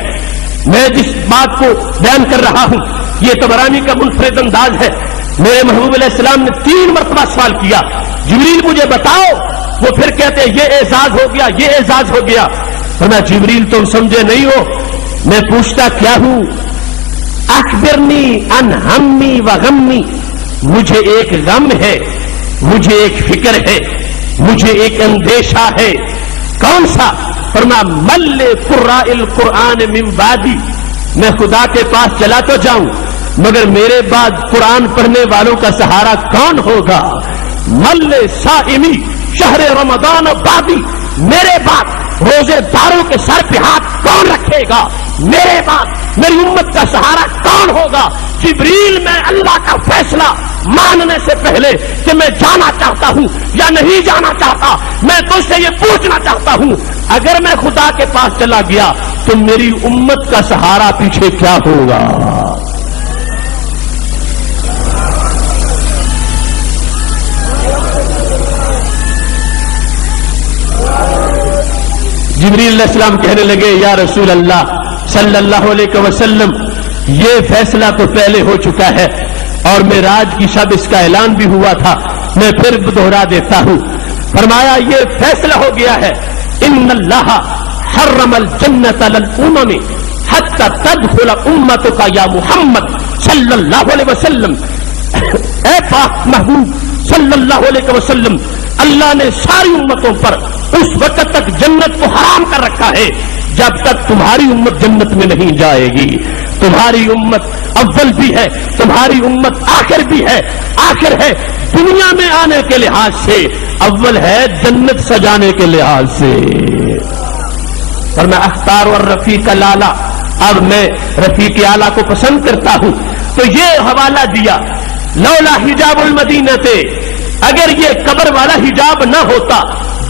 میں جس بات کو بیان کر رہا ہوں یہ طبرانی کا منفرد انداز ہے۔ میرے محبوب علیہ السلام نے 3 مرتبہ سوال کیا، جبریل مجھے بتاؤ، وہ پھر کہتے یہ اعزاز ہو گیا، یہ اعزاز ہو گیا۔ فرمایا جبریل تم سمجھے نہیں ہو، میں پوچھتا کیا ہوں؟ اخبرنی عن ہمی و غمی، مجھے ایک غم ہے، مجھے ایک فکر ہے، مجھے ایک اندیشہ ہے، کون سا؟ فرمایا مل قراء القرآن من بعدی، میں خدا کے پاس چلا تو جاؤں مگر میرے بعد قرآن پڑھنے والوں کا سہارا کون ہوگا؟ مل صائمی شہر رمضان بعدی، میرے بعد روزے داروں کے سر پہ ہاتھ کون رکھے گا؟ میرے بعد میری امت کا سہارا کون ہوگا؟ جبریل میں اللہ کا فیصلہ ماننے سے پہلے کہ میں جانا چاہتا ہوں یا نہیں جانا چاہتا، میں تجھ سے یہ پوچھنا چاہتا ہوں، اگر میں خدا کے پاس چلا گیا تو میری امت کا سہارا پیچھے کیا ہوگا؟ جبریل علیہ السلام کہنے لگے یا رسول اللہ صلی اللہ علیہ وسلم، یہ فیصلہ تو پہلے ہو چکا ہے اور معراج کی شب اس کا اعلان بھی ہوا تھا، میں پھر دہرا دیتا ہوں۔ فرمایا یہ فیصلہ ہو گیا ہے، ان اللہ حرم الجنت علی الامم حتی تدخل امتک یا محمد صلی اللہ علیہ وسلم، اے پاک محبوب صلی اللہ علیہ وسلم، اللہ نے ساری امتوں پر اس وقت تک جنت کو حرام کر رکھا ہے جب تک تمہاری امت جنت میں نہیں جائے گی۔ تمہاری امت اول بھی ہے، تمہاری امت آخر بھی ہے، آخر ہے دنیا میں آنے کے لحاظ سے، اول ہے جنت سجانے کے لحاظ سے۔ اور میں اختار اور رفیق الاعلیٰ، اب میں رفیق اعلیٰ کو پسند کرتا ہوں، تو یہ حوالہ دیا لولا حجاب المدینہ تھے، اگر یہ قبر والا حجاب نہ ہوتا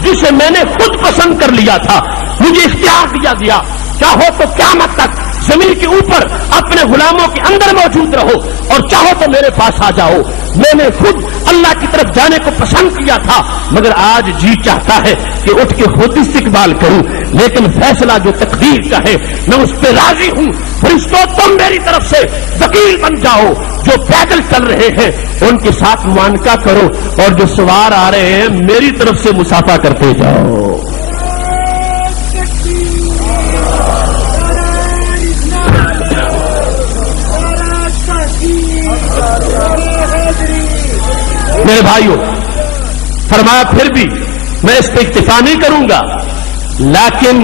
جسے میں نے خود پسند کر لیا تھا، مجھے اختیار دیا گیا، چاہو تو قیامت تک زمین کے اوپر اپنے غلاموں کے اندر موجود رہو اور چاہو تو میرے پاس آ جاؤ، میں نے خود اللہ کی طرف جانے کو پسند کیا تھا، مگر آج جی چاہتا ہے کہ اٹھ کے خود استقبال کروں، لیکن فیصلہ جو تقدیر کا ہے میں اس پہ راضی ہوں۔ فرشتوں تم میری طرف سے وکیل بن جاؤ، جو پیدل چل رہے ہیں ان کے ساتھ معانقہ کرو اور جو سوار آ رہے ہیں میری طرف سے مسافہ کرتے جاؤ۔ میرے بھائیوں، فرمایا پھر بھی میں اس پہ اکتفا نہیں کروں گا، لیکن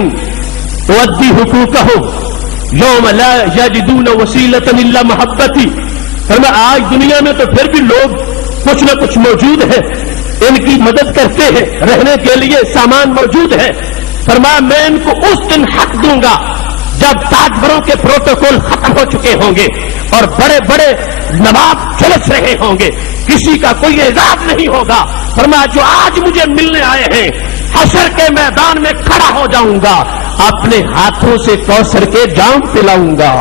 اؤدی حقوقہم یوم لا یجدون وسیلۃ الا محبتی۔ فرمایا آج دنیا میں تو پھر بھی لوگ کچھ نہ کچھ موجود ہیں، ان کی مدد کرتے ہیں، رہنے کے لیے سامان موجود ہے۔ فرمایا میں ان کو اس دن حق دوں گا جب تاجوروں کے پروٹوکول ختم ہو چکے ہوں گے اور بڑے بڑے نواب جلس رہے ہوں گے، کسی کا کوئی اعزاز نہیں ہوگا۔ فرمایا جو آج مجھے ملنے آئے ہیں حشر کے میدان میں کھڑا ہو جاؤں گا، اپنے ہاتھوں سے کوثر کے جام پلاؤں گا،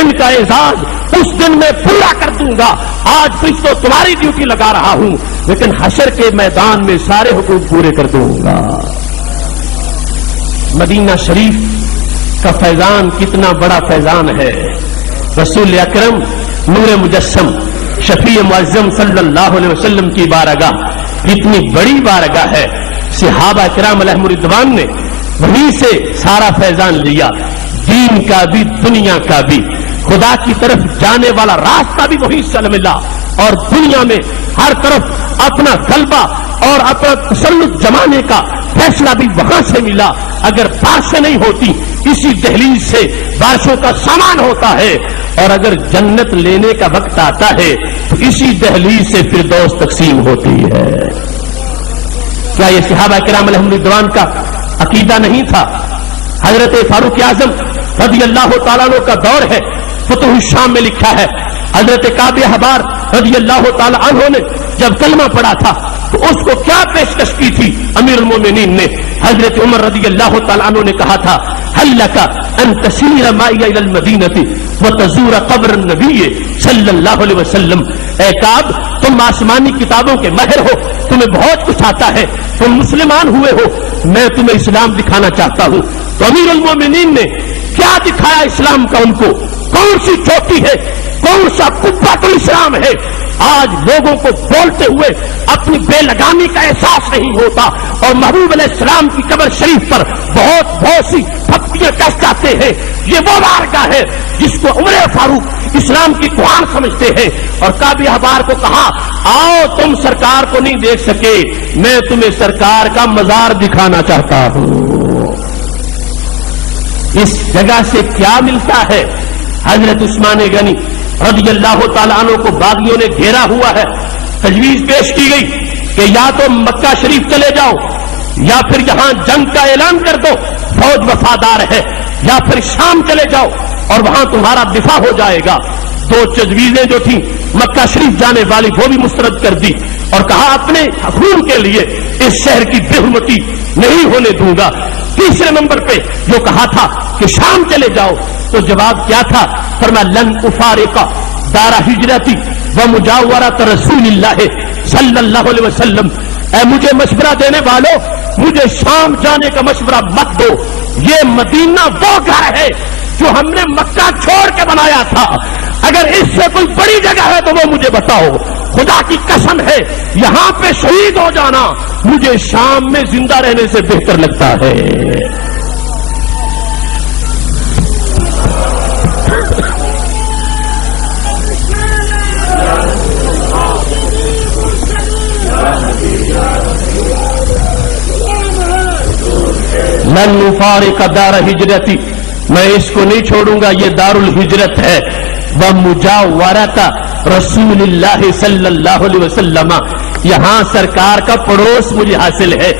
ان کا اعزاز اس دن میں پورا کر دوں گا۔ آج فرشتوں تمہاری ڈیوٹی لگا رہا ہوں، لیکن حشر کے میدان میں سارے حقوق پورے کر دوں گا۔ مدینہ شریف کا فیضان کتنا بڑا فیضان ہے۔ رسول اکرم نور مجسم شفیع معظم صلی اللہ علیہ وسلم کی بارگاہ اتنی بڑی بارگاہ ہے، صحابہ کرام علیہم رضوان نے وہیں سے سارا فیضان لیا، دین کا بھی دنیا کا بھی، خدا کی طرف جانے والا راستہ بھی وہیں سے ملا، اور دنیا میں ہر طرف اپنا غلبہ اور اپنا تسلط جمانے کا فیصلہ بھی وہاں سے ملا. اگر بارشیں نہیں ہوتی اسی دہلیز سے بارشوں کا سامان ہوتا ہے, اور اگر جنت لینے کا وقت آتا ہے تو اسی دہلیز سے فردوس تقسیم ہوتی ہے. کیا یہ صحابہ کرام علیہم رضوان کا عقیدہ نہیں تھا؟ حضرت فاروق اعظم رضی اللہ تعالیٰ عنہ کا دور ہے. فتح الشام میں لکھا ہے حضرت کعب احبار رضی اللہ تعالیٰ عنہ نے جب کلمہ پڑھا تھا تو اس کو کیا پیشکش کی تھی؟ امیر المومنین نے حضرت عمر رضی اللہ تعالیٰ عنہ نے کہا تھا هل لك ان تسير معي الى المدينة وتزور قبر النبي صلی اللہ علیہ وسلم. اے کعب تم آسمانی کتابوں کے ماہر ہو, تمہیں بہت کچھ آتا ہے, تم مسلمان ہوئے ہو, میں تمہیں اسلام دکھانا چاہتا ہوں. تو امیر المومنین نے کیا دکھایا اسلام کا؟ ان کو کون سی چوٹی ہے, کون سا قبۃ الاسلام ہے؟ آج لوگوں کو بولتے ہوئے اپنی بے لگامی کا احساس نہیں ہوتا, اور محبوب علیہ السلام کی قبر شریف پر بہت سی پھپتیاں کس جاتے ہیں. یہ وہ بارگاہ ہے جس کو عمر فاروق اسلام کی قرآن سمجھتے ہیں. اور کعب احبار کو کہا آؤ تم سرکار کو نہیں دیکھ سکے, میں تمہیں سرکار کا مزار دکھانا چاہتا ہوں. اس جگہ سے کیا ملتا ہے؟ حضرت عثمان غنی رضی اللہ تعالیٰ عنہ کو باغیوں نے گھیرا ہوا ہے. تجویز پیش کی گئی کہ یا تو مکہ شریف چلے جاؤ, یا پھر یہاں جنگ کا اعلان کر دو, فوج وفادار ہے, یا پھر شام چلے جاؤ اور وہاں تمہارا دفاع ہو جائے گا. دو تجویزیں جو تھیں مکہ شریف جانے والی وہ بھی مسترد کر دی, اور کہا اپنے خون کے لیے اس شہر کی بے حرمتی نہیں ہونے دوں گا. تیسرے نمبر پہ جو کہا تھا کہ شام چلے جاؤ, تو جواب کیا تھا؟ فرمایا لن افارق دار ہجرتی و مجاورت رسول اللہ صلی اللہ علیہ وسلم. اے مجھے مشورہ دینے والوں, مجھے شام جانے کا مشورہ مت دو. یہ مدینہ وہ گھر ہے جو ہم نے مکہ چھوڑ کے بنایا تھا. اگر اس سے کوئی بڑی جگہ ہے تو وہ مجھے بتاؤ. خدا کی قسم ہے یہاں پہ شہید ہو جانا مجھے شام میں زندہ رہنے سے بہتر لگتا ہے. لن نفارق دار ہجرتی, میں اس کو نہیں چھوڑوں گا, یہ دار الہجرت ہے. ومجاورت رسول اللہ صلی اللہ علیہ وسلم, یہاں سرکار کا پڑوس مجھے حاصل ہے.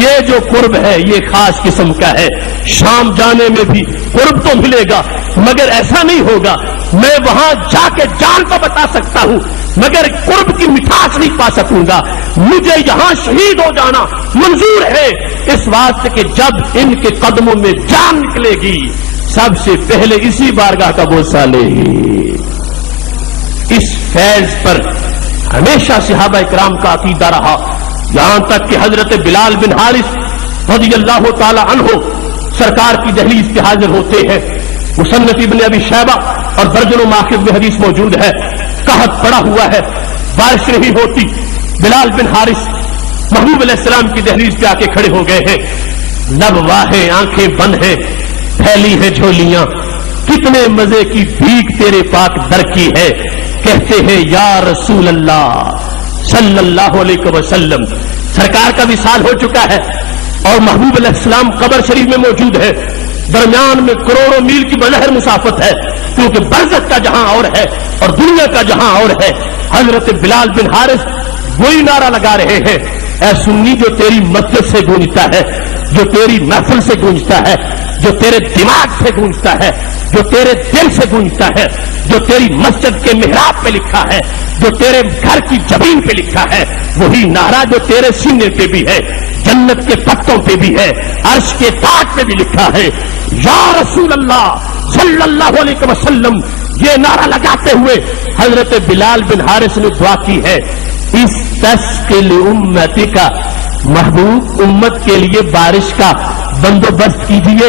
یہ جو قرب ہے یہ خاص قسم کا ہے. شام جانے میں بھی قرب تو ملے گا, مگر ایسا نہیں ہوگا میں وہاں جا کے جان تو بتا سکتا ہوں مگر قرب کی مٹھاس نہیں پا سکوں گا. مجھے یہاں شہید ہو جانا منظور ہے, اس واسطے کہ جب ان کے قدموں میں جان نکلے گی سب سے پہلے اسی بارگاہ کا بوسہ لے گی. اس فیض پر ہمیشہ صحابہ کرام کا عقیدہ رہا, یہاں تک کہ حضرت بلال بن حارث رضی اللہ تعالی عنہ سرکار کی دہلیز پہ حاضر ہوتے ہیں. مصنف ابن ابی شیبہ اور درجنوں ماخذ میں حدیث موجود ہے. قحط پڑا ہوا ہے, بارش نہیں ہوتی. بلال بن حارث محبوب علیہ السلام کی دہلیز پہ آ کے کھڑے ہو گئے ہیں. لب واہے, آنکھیں بند ہیں, پھیلی ہے جھولیاں, کتنے مزے کی بھیک تیرے پاک در کی ہے. کہتے ہیں یا رسول اللہ صلی اللہ علیہ وسلم. سرکار کا وصال ہو چکا ہے اور محبوب علیہ السلام قبر شریف میں موجود ہے. درمیان میں کروڑوں میل کی بلہر مسافت ہے, کیونکہ برزخ کا جہاں اور ہے اور دنیا کا جہاں اور ہے. حضرت بلال بن حارث وہی نعرہ لگا رہے ہیں, اے سنی جو تیری مسجد سے گونجتا ہے, جو تیری محفل سے گونجتا ہے, جو تیرے دماغ سے گونجتا ہے, جو تیرے دل سے گونجتا ہے, جو تیری مسجد کے محراب پہ لکھا ہے, جو تیرے گھر کی زمین پہ لکھا ہے, وہی نعرہ جو تیرے سینے پہ بھی ہے, جنت کے پتوں پہ بھی ہے, عرش کے تاج پہ بھی لکھا ہے یا رسول اللہ صلی اللہ علیہ وسلم. یہ نعرہ لگاتے ہوئے حضرت بلال بن حارث نے دعا کی ہے, اس تسقل امتی کا, محبوب امت کے لیے بارش کا بندوبست کیجیے.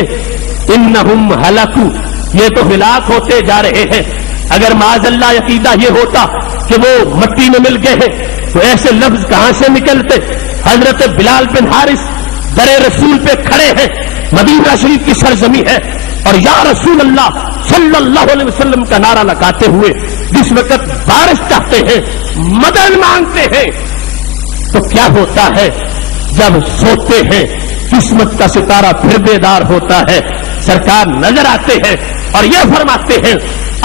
انہم ہلکو, یہ تو ہلاک ہوتے جا رہے ہیں. اگر معاذ اللہ عقیدہ یہ ہوتا کہ وہ مٹی میں مل گئے ہیں تو ایسے لفظ کہاں سے نکلتے؟ حضرت بلال بن حارث در رسول پہ کھڑے ہیں, مدینہ شریف کی سرزمین ہے, اور یا رسول اللہ صلی اللہ علیہ وسلم کا نعرہ لگاتے ہوئے جس وقت بارش چاہتے ہیں, مدد مانگتے ہیں, تو کیا ہوتا ہے جب سوتے ہیں قسمت کا ستارہ پھر بیدار ہوتا ہے. سرکار نظر آتے ہیں اور یہ فرماتے ہیں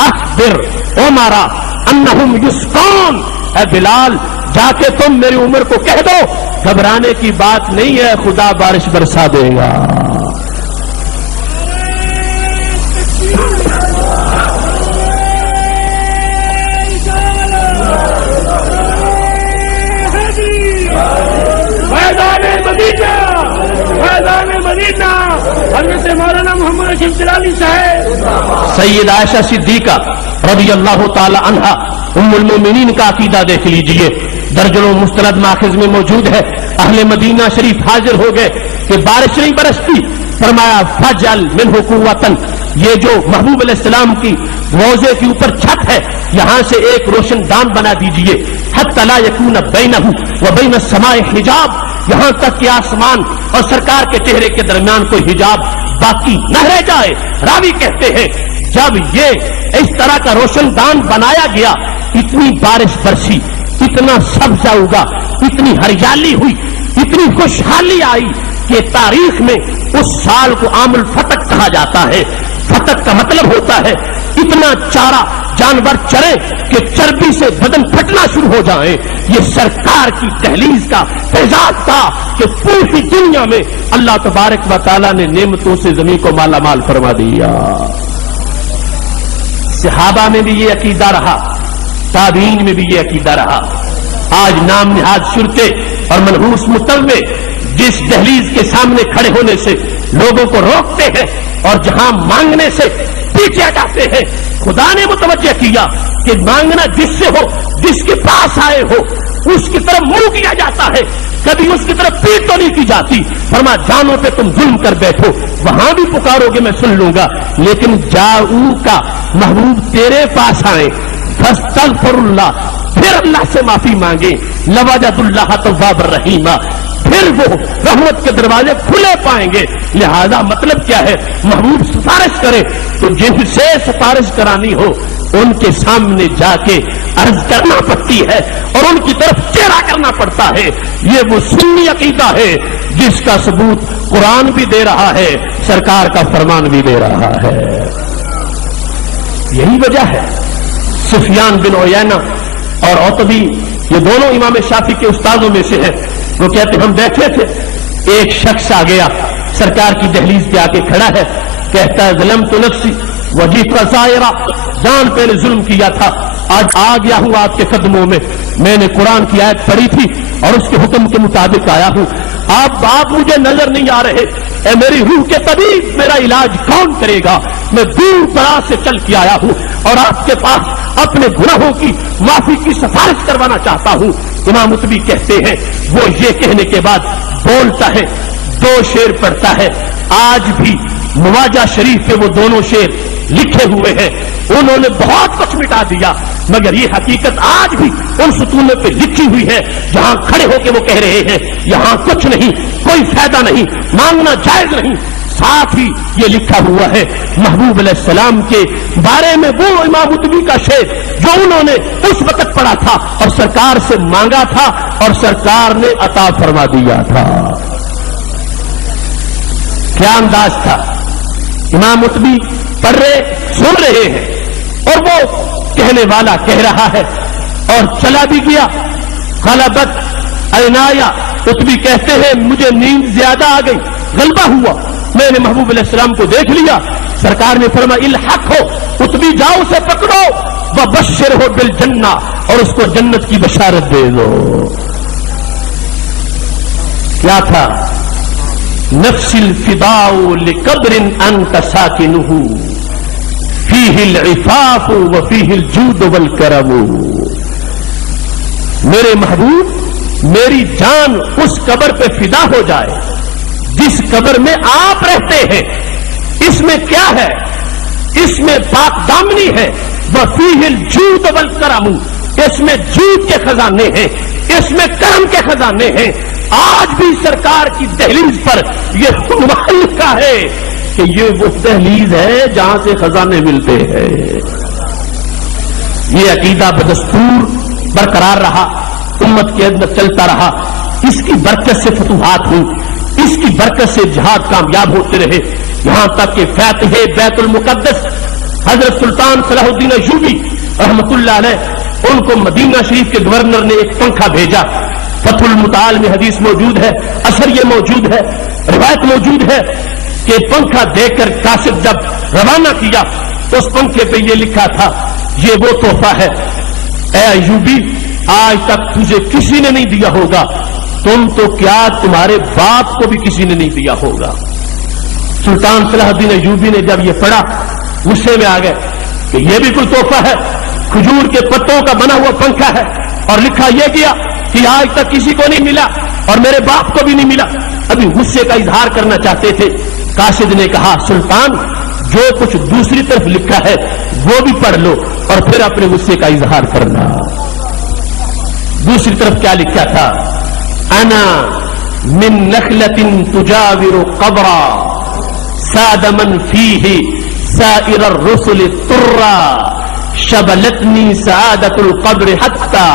اخبر عمرا انہم یسقون، اے بلال جا کے تم میری عمر کو کہہ دو گھبرانے کی بات نہیں ہے، خدا بارش برسا دے گا. حضرت مولانا محمد رشید جلالی صاحب. سید عائشہ صدیقہ رضی اللہ تعالی عنہا ام المومنین کا عقیدہ دیکھ لیجئے، درجنوں مستند ماخذ میں موجود ہے. اہل مدینہ شریف حاضر ہو گئے کہ بارش نہیں برستی، فرمایا فجعل منہ قوتن، یہ جو محبوب علیہ السلام کی روضے کے اوپر چھت ہے یہاں سے ایک روشن دان بنا دیجئے، حتی لا یکون بینہ و بین السماء حجاب، یہاں تک کہ آسمان اور سرکار کے چہرے کے درمیان کوئی حجاب باقی نہ رہ جائے. راوی کہتے ہیں جب یہ اس طرح کا روشن دان بنایا گیا اتنی بارش برسی، اتنا سبزہ اگا، اتنی ہریالی ہوئی، اتنی خوشحالی آئی کہ تاریخ میں اس سال کو عام الفتق کہا جاتا ہے. فتق کا مطلب ہوتا ہے اتنا چارہ جانور چرے کہ چربی سے بدن پھٹنا شروع ہو جائیں. یہ سرکار کی دہلیز کا اعزاز تھا کہ پوری دنیا میں اللہ تبارک و تعالیٰ نے نعمتوں سے زمین کو مالا مال فرما دیا. صحابہ میں بھی یہ عقیدہ رہا، تابعین میں بھی یہ عقیدہ رہا. آج نام نہاد شرطے اور منحوس متوع جس دہلیز کے سامنے کھڑے ہونے سے لوگوں کو روکتے ہیں اور جہاں مانگنے سے پیچھے ہٹاتے ہیں، خدا نے متوجہ کیا کہ مانگنا جس سے ہو، جس کے پاس آئے ہو اس کی طرف منہ کیا جاتا ہے، کبھی اس کی طرف پیٹ تو نہیں کی جاتی. فرما جانوں پہ تم ظلم کر بیٹھو، وہاں بھی پکارو گے میں سن لوں گا، لیکن جاؤ کا محبوب تیرے پاس آئے فاستغفر اللہ، پھر اللہ سے معافی مانگے، لوجد اللہ تواب الرحیم، پھر وہ رحمت کے دروازے کھلے پائیں گے. لہذا مطلب کیا ہے، محبوب سفارش کرے تو جن سے سفارش کرانی ہو ان کے سامنے جا کے عرض کرنا پڑتی ہے اور ان کی طرف چہرہ کرنا پڑتا ہے. یہ وہ سنی عقیدہ ہے جس کا ثبوت قرآن بھی دے رہا ہے، سرکار کا فرمان بھی دے رہا ہے. یہی وجہ ہے سفیان بن عیینہ اور عتبی، یہ دونوں امام شافعی کے استادوں میں سے ہیں، وہ کہتے ہم بیٹھے تھے، ایک شخص آ گیا سرکار کی دہلیز پہ آ کے کھڑا ہے، کہتا ہے ظلمت نفسی وجیت زائرہ، جان پہ نے ظلم کیا تھا، آج آ گیا ہوں آپ کے قدموں میں نے قرآن کی آیت پڑھی تھی اور اس کے حکم کے مطابق آیا ہوں. آپ مجھے نظر نہیں آ رہے، اے میری روح کے طبیب میرا علاج کون کرے گا؟ میں دور دراز سے چل کے آیا ہوں اور آپ کے پاس اپنے گناہوں کی معافی کی سفارش کروانا چاہتا ہوں. امام عتبی کہتے ہیں وہ یہ کہنے کے بعد بولتا ہے، دو شعر پڑھتا ہے. آج بھی مواجہ شریف پہ وہ دونوں شعر لکھے ہوئے ہیں. انہوں نے بہت کچھ مٹا دیا مگر یہ حقیقت آج بھی ان ستونوں پہ لکھی ہوئی ہے جہاں کھڑے ہو کے وہ کہہ رہے ہیں یہاں کچھ نہیں، کوئی فائدہ نہیں، مانگنا جائز نہیں. ساتھ ہی یہ لکھا ہوا ہے محبوب علیہ السلام کے بارے میں وہ امام عتبی کا شعر جو انہوں نے اس وقت پڑھا تھا اور سرکار سے مانگا تھا اور سرکار نے عطا فرما دیا تھا. کیا انداز تھا! امام عتبی پڑھ رہے، سن رہے ہیں اور وہ کہنے والا کہہ رہا ہے اور چلا بھی گیا. غلبت عنایا، عتبی کہتے ہیں مجھے نیند زیادہ آ گئی، غلبہ ہوا، میں نے محبوب علیہ السلام کو دیکھ لیا. سرکار نے فرمایا الحق ہو، عتبی جاؤ اسے پکڑو، وبشرہ بالجنہ، اور اس کو جنت کی بشارت دے دو. کیا تھا؟ نفس الفداء لقبر انت ساکنہ فیہ العفاف وفیہ الجود والکرم. میرے محبوب میری جان اس قبر پہ فدا ہو جائے جس قبر میں آپ رہتے ہیں. اس میں کیا ہے؟ اس میں پاک دامنی ہے. وفیہ الجود والکرم، اس میں جود کے خزانے ہیں، اس میں کرم کے خزانے ہیں. آج بھی سرکار کی دہلیز پر یہ عنوان لکھا ہے کہ یہ وہ دہلیز ہے جہاں سے خزانے ملتے ہیں. یہ عقیدہ بدستور برقرار رہا، امت کے اندر چلتا رہا. اس کی برکت سے فتوحات ہوئی، اس کی برکت سے جہاد کامیاب ہوتے رہے، یہاں تک کہ فاتح بیت المقدس حضرت سلطان صلاح الدین ایوبی رحمت اللہ علیہ، ان کو مدینہ شریف کے گورنر نے ایک پنکھا بھیجا۔ فتح المتعال میں حدیث موجود ہے، اثر یہ موجود ہے، روایت موجود ہے کہ پنکھا دے کر قاصد جب روانہ کیا تو اس پنکھے پہ یہ لکھا تھا، یہ وہ تحفہ ہے اے ایوبی، آج تک تجھے کسی نے نہیں دیا ہوگا، تم تو کیا تمہارے باپ کو بھی کسی نے نہیں دیا ہوگا۔ سلطان صلاح الدین ایوبی نے جب یہ پڑھا غصے میں آ گئے کہ یہ بھی کوئی تحفہ ہے، کھجور کے پتوں کا بنا ہوا پنکھا ہے، اور لکھا یہ گیا کہ آج تک کسی کو نہیں ملا اور میرے باپ کو بھی نہیں ملا۔ ابھی غصے کا اظہار کرنا چاہتے تھے، قاصد نے کہا سلطان جو کچھ دوسری طرف لکھا ہے وہ بھی پڑھ لو اور پھر اپنے غصے کا اظہار کرنا۔ دوسری طرف کیا لکھا تھا؟ انا من نخلۃ تجاور قبرا ساد من فیہ سائر الرسل طرا شبلتنی سعادت القبر حتی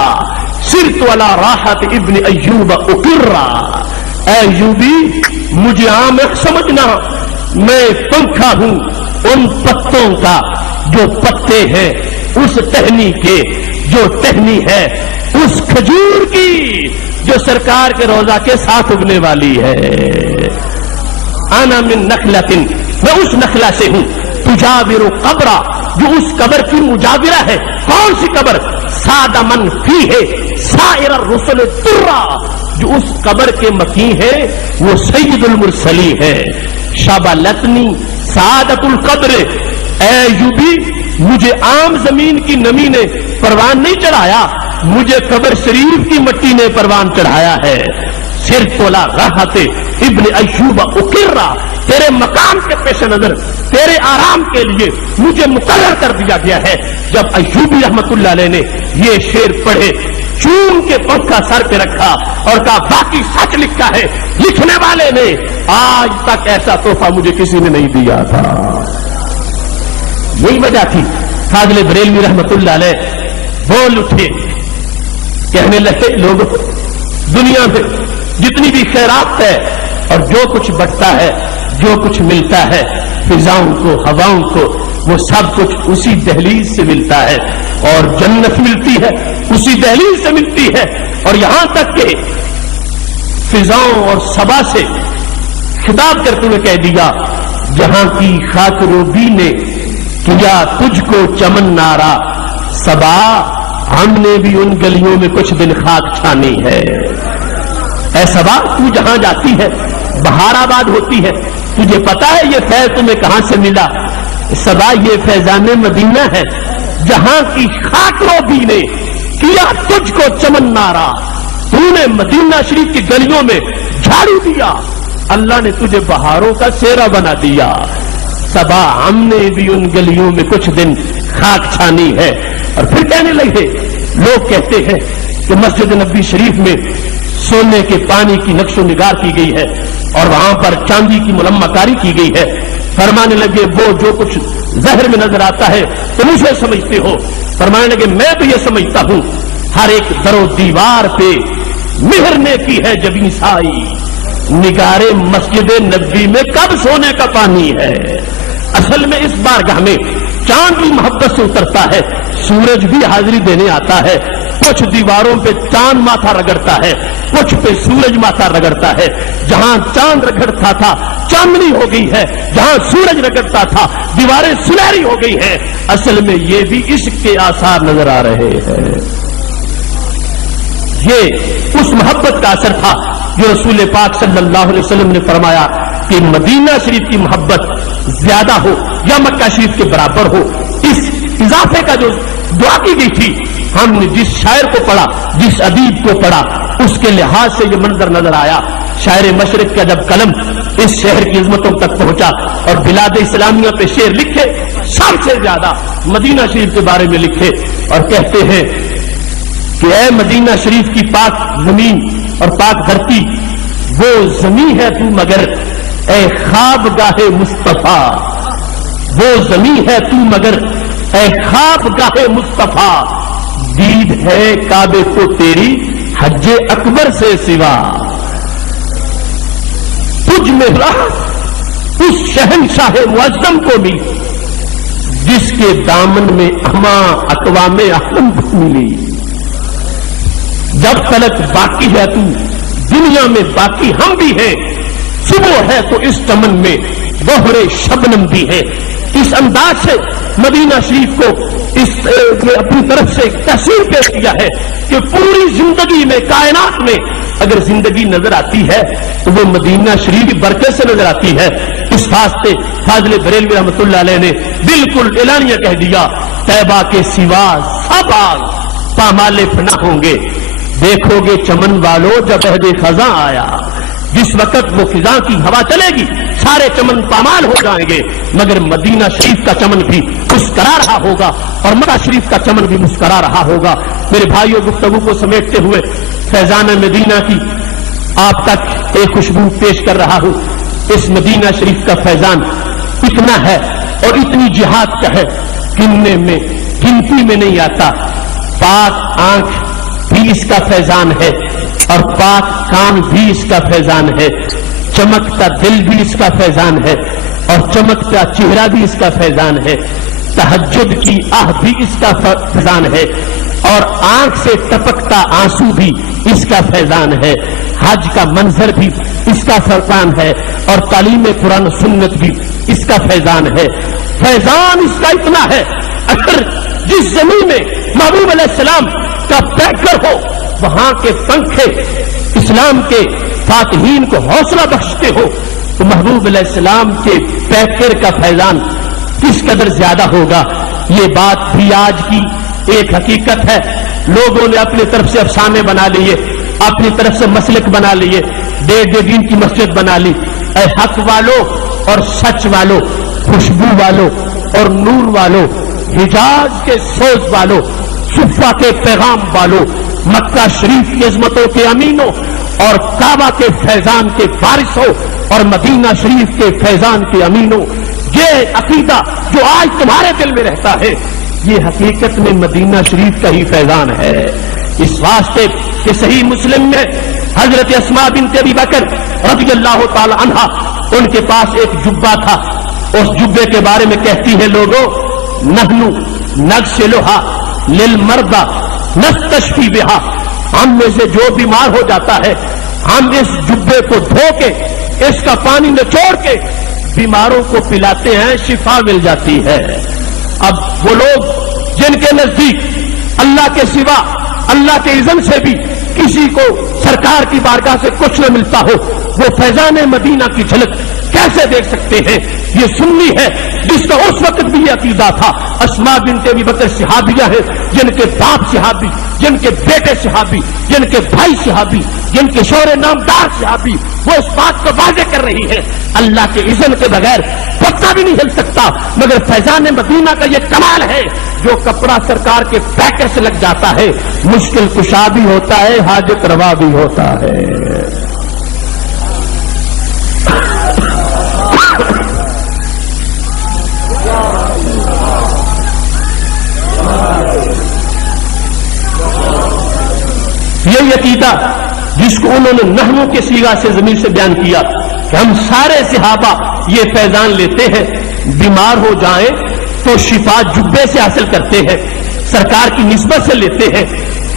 صرت علی راحت ابن ایوب اقرا۔ اے ایوبی مجھے عام سمجھنا، میں پنکھا ہوں ان پتوں کا جو پتے ہیں، اس ٹہنی کے جو ٹہنی ہے، اس کھجور کی جو سرکار کے روضہ کے ساتھ اگنے والی ہے۔ انا من نخلۃ، میں اس نخلا سے ہوں، تجاور قبرا، جو اس قبر کی مجاورہ ہے۔ کون سی قبر؟ ساد من فیہ سائر الرسل طرا، جو اس قبر کے مکی ہے وہ سید المرسلی ہے۔ شبلتنی سعادت القبر، اے ایوبی مجھے عام زمین کی نمی نے پروان نہیں چڑھایا، مجھے قبر شریف کی مٹی نے پروان چڑھایا ہے۔ سر تولا راحت ابن ایوب اقرا، تیرے مقام کے پیش نظر تیرے آرام کے لیے مجھے مقرر کر دیا گیا ہے۔ جب ایوبی رحمت اللہ علیہ نے یہ شعر پڑھے، چون کے پنکھا سر پہ رکھا اور کہا باقی سچ لکھا ہے، لکھنے والے نے آج تک ایسا تحفہ مجھے کسی نے نہیں دیا تھا۔ یہی وجہ تھی فاضل بریلوی رحمت اللہ علیہ بول اٹھے، کہنے لگے لوگ دنیا میں جتنی بھی خیرات ہے اور جو کچھ بٹتا ہے، جو کچھ ملتا ہے فضاؤں کو، ہواؤں کو، وہ سب کچھ اسی دہلیز سے ملتا ہے، اور جنت ملتی ہے اسی دہلیز سے ملتی ہے۔ اور یہاں تک کہ فضاؤں اور صبا سے خطاب کرتے ہوئے کہہ دیا، جہاں کی خاک روبی نے کیا تجھ کو چمن نارا، صبا ہم نے بھی ان گلیوں میں کچھ دن خاک چھانی ہے۔ اے صبا تو جہاں جاتی ہے بہار آباد ہوتی ہے، تجھے پتا ہے یہ فیض تمہیں کہاں سے ملا؟ صبا یہ فیضان مدینہ ہے، جہاں کی خاک روبی نے کیا تجھ کو چمن نارا، تو نے مدینہ شریف کی گلیوں میں جھاڑو دیا، اللہ نے تجھے بہاروں کا سیرا بنا دیا۔ صبا ہم نے بھی ان گلیوں میں کچھ دن خاک چھانی ہے۔ اور پھر کہنے لگے، لوگ کہتے ہیں کہ مسجد نبوی شریف میں سونے کے پانی کی نقش و نگار کی گئی ہے اور وہاں پر چاندی کی ملمہ کاری کی گئی ہے۔ فرمانے لگے وہ جو کچھ ظاہر میں نظر آتا ہے تم اسے سمجھتے ہو، فرمانے لگے میں تو یہ سمجھتا ہوں ہر ایک در و دیوار پہ مہر نے کی ہے جبیں سائی، نگارے مسجد نبوی میں کب سونے کا پانی ہے۔ اصل میں اس بارگاہ میں چاند بھی محبت سے اترتا ہے، سورج بھی حاضری دینے آتا ہے، کچھ دیواروں پہ چاند ماتھا رگڑتا ہے، کچھ پہ سورج ماتھا رگڑتا ہے۔ جہاں چاند رگڑتا تھا چاندنی ہو گئی ہے، جہاں سورج رگڑتا تھا دیواریں سنہری ہو گئی ہیں۔ اصل میں یہ بھی عشق کے آثار نظر آ رہے ہیں۔ یہ اس محبت کا اثر تھا جو رسول پاک صلی اللہ علیہ وسلم نے فرمایا کہ مدینہ شریف کی محبت زیادہ ہو یا مکہ شریف کے برابر ہو۔ اس اضافے کا جو دعا کی گئی تھی، ہم نے جس شاعر کو پڑھا، جس ادیب کو پڑھا، اس کے لحاظ سے یہ منظر نظر آیا۔ شاعر مشرق کا جب قلم اس شہر کی عظمتوں تک پہنچا اور بلاد اسلامیہ پہ شعر لکھے، سب سے زیادہ مدینہ شریف کے بارے میں لکھے اور کہتے ہیں کہ اے مدینہ شریف کی پاک زمین اور پاک دھرتی، وہ زمین ہے تو مگر اے خواب گاہ مصطفیٰ، وہ زمین ہے تو مگر اے خواب گاہ مصطفیٰ، دید ہے کعبے کو تیری حج اکبر سے سوا، تو تجھ میں اس شہنشاہ معظم کو بھی جس کے دامن میں اقوام عالم ملی. جب تلک باقی ہے تو دنیا میں باقی ہم بھی ہیں. صبح ہے تو اس چمن میں بہرے شبنم بھی ہے. اس انداز سے مدینہ شریف کو اپنی طرف سے تحسین پیش کیا ہے کہ پوری زندگی میں کائنات میں اگر زندگی نظر آتی ہے تو وہ مدینہ شریف کی برکت سے نظر آتی ہے. اس واسطے فاضل بریلوی رحمۃ اللہ علیہ نے بالکل اعلانیہ کہہ دیا طیبہ کے سوا سب آگ پامال فنا ہوں گے. دیکھو گے چمن والوں جب عہد خزاں آیا جس وقت وہ خزاں کی ہوا چلے گی سارے چمن پامال ہو جائیں گے مگر مدینہ شریف کا چمن بھی مسکرا رہا ہوگا اور مکہ شریف کا چمن بھی مسکرا رہا ہوگا. میرے بھائیوں گفتگو کو سمیٹتے ہوئے فیضان مدینہ کی آپ تک ایک خوشبو پیش کر رہا ہوں. اس مدینہ شریف کا فیضان اتنا ہے اور اتنی جہاد کا ہے گنتی میں نہیں آتا. پاک آنکھ بھی اس کا فیضان ہے اور پاک کان بھی اس کا فیضان ہے. چمکتا دل بھی اس کا فیضان ہے اور چمکتا چہرہ بھی اس کا فیضان ہے. تہجد کی آہ بھی اس کا فیضان ہے اور آنکھ سے ٹپکتا آنسو بھی اس کا فیضان ہے. حج کا منظر بھی اس کا فیضان ہے اور تعلیم قرآن و سنت بھی اس کا فیضان ہے. فیضان اس کا اتنا ہے اگر جس زمین میں محبوب علیہ السلام کا پیکر ہو وہاں کے پنکھے اسلام کے فاتحین کو حوصلہ بخشتے ہو تو محبوب علیہ السلام کے پیکر کا فیضان کس قدر زیادہ ہوگا. یہ بات بھی آج کی ایک حقیقت ہے. لوگوں نے اپنی طرف سے افسانے بنا لیے, اپنی طرف سے مسلک بنا لیے, ڈیڑھ دین کی مسجد بنا لی. اے حق والو اور سچ والو, خوشبو والو اور نور والو, حجاز کے سوز والو, صفا کے پیغام والو, مکہ شریف کی عظمتوں کے امینوں اور کعبہ کے فیضان کے وارثوں اور مدینہ شریف کے فیضان کے امینوں, یہ عقیدہ جو آج تمہارے دل میں رہتا ہے یہ حقیقت میں مدینہ شریف کا ہی فیضان ہے. اس واسطے کہ صحیح مسلم میں حضرت اسماء بنت ابی بکر رضی اللہ تعالی عنہا ان کے پاس ایک جبہ تھا. اس جبے کے بارے میں کہتی ہے لوگوں نحنو نغسلھا للمرضى نستشفی بہا, ہم میں سے جو بیمار ہو جاتا ہے ہم اس جبے کو دھو کے اس کا پانی نچوڑ کے بیماروں کو پلاتے ہیں, شفا مل جاتی ہے. اب وہ لوگ جن کے نزدیک اللہ کے سوا اللہ کے اذن سے بھی کسی کو سرکار کی بارگاہ سے کچھ نہ ملتا ہو وہ فیضان مدینہ کی جھلک کیسے دیکھ سکتے ہیں؟ یہ سنی ہے جس کا اس وقت بھی یہ عقیدہ تھا. اسماء بنت ابی بکر صحابیہ ہے جن کے باپ صحابی, جن کے بیٹے صحابی, جن کے بھائی صحابی, جن کے شوہر نامدار صحابی, وہ اس بات کو واضح کر رہی ہے اللہ کے اذن کے بغیر پتا بھی نہیں ہل سکتا. مگر فیضان مدینہ کا یہ کمال ہے جو کپڑا سرکار کے پیکر سے لگ جاتا ہے مشکل کشا بھی ہوتا ہے, حاجت روا بھی ہوتا ہے. یہی عقیدہ جس کو انہوں نے نحنو کے صیغہ سے ضمیر سے بیان کیا کہ ہم سارے صحابہ یہ فیضان لیتے ہیں, بیمار ہو جائیں تو شفا جبے سے حاصل کرتے ہیں, سرکار کی نسبت سے لیتے ہیں.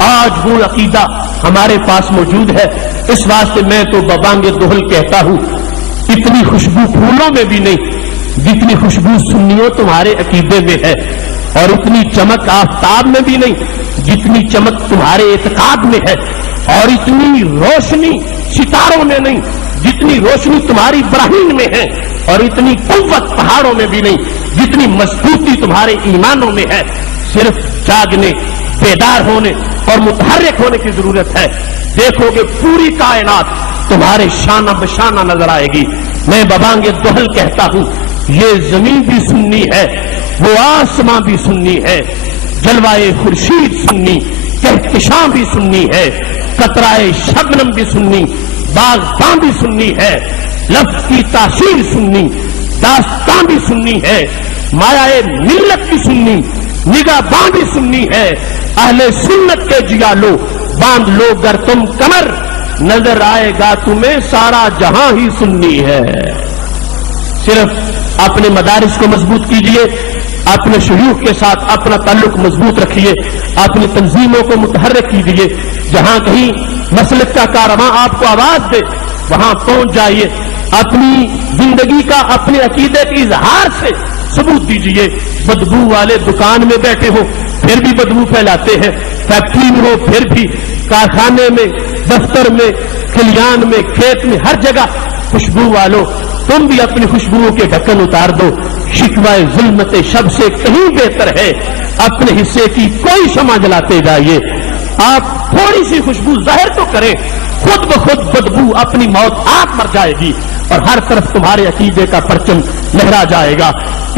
آج وہ عقیدہ ہمارے پاس موجود ہے. اس واسطے میں تو ببانگ دہل کہتا ہوں اتنی خوشبو پھولوں میں بھی نہیں جتنی خوشبو سنیوں تمہارے عقیدے میں ہے, اور اتنی چمک آفتاب میں بھی نہیں جتنی چمک تمہارے اعتقاد میں ہے, اور اتنی روشنی ستاروں میں نہیں جتنی روشنی تمہاری براہین میں ہے, اور اتنی قوت پہاڑوں میں بھی نہیں جتنی مضبوطی تمہارے ایمانوں میں ہے. صرف جاگنے, بیدار ہونے اور متحرک ہونے کی ضرورت ہے. دیکھو گے پوری کائنات تمہارے شانہ بشانہ نظر آئے گی. میں ببانگ دہل کہتا ہوں یہ زمین بھی سنی ہے, وہ آسماں بھی سنی ہے, جلوائے خورشید سنی, کہکشاں بھی سنی ہے, قطرائے شبنم بھی سنی, باغباں بھی سنی ہے, لفظ کی تاثیر سنی, داستان بھی سنی ہے, مایہ ملت بھی سنی, نگاہ باں بھی سنی ہے. اہل سنت کے جیالو باندھ لو گر تم کمر, نظر آئے گا تمہیں سارا جہاں ہی سنی ہے۔ صرف اپنے مدارس کو مضبوط کیجئے، اپنے شیوخ کے ساتھ اپنا تعلق مضبوط رکھیے، اپنی تنظیموں کو متحرک کیجئے، جہاں کہیں مسلک کا کارواں آپ کو آواز دے وہاں پہنچ جائیے، اپنی زندگی کا اپنے عقیدے کے اظہار سے ثبوت دیجئے۔ بدبو والے دکان میں بیٹھے ہو پھر بھی بدبو پھیلاتے ہیں، فیکٹری میں ہو پھر بھی، کارخانے میں، دفتر میں، کھلیان میں، کھیت میں، ہر جگہ خوشبو والو تم بھی اپنی خوشبوؤں کے ڈھکن اتار دو۔ شکوہ ظلمت شب سے کہیں بہتر ہے اپنے حصے کی کوئی شمع جلاتے جائیے۔ آپ تھوڑی سی خوشبو ظاہر تو کریں، خود بخود بدبو اپنی موت آپ مر جائے گی اور ہر طرف تمہارے عقیدے کا پرچم لہرا جائے گا۔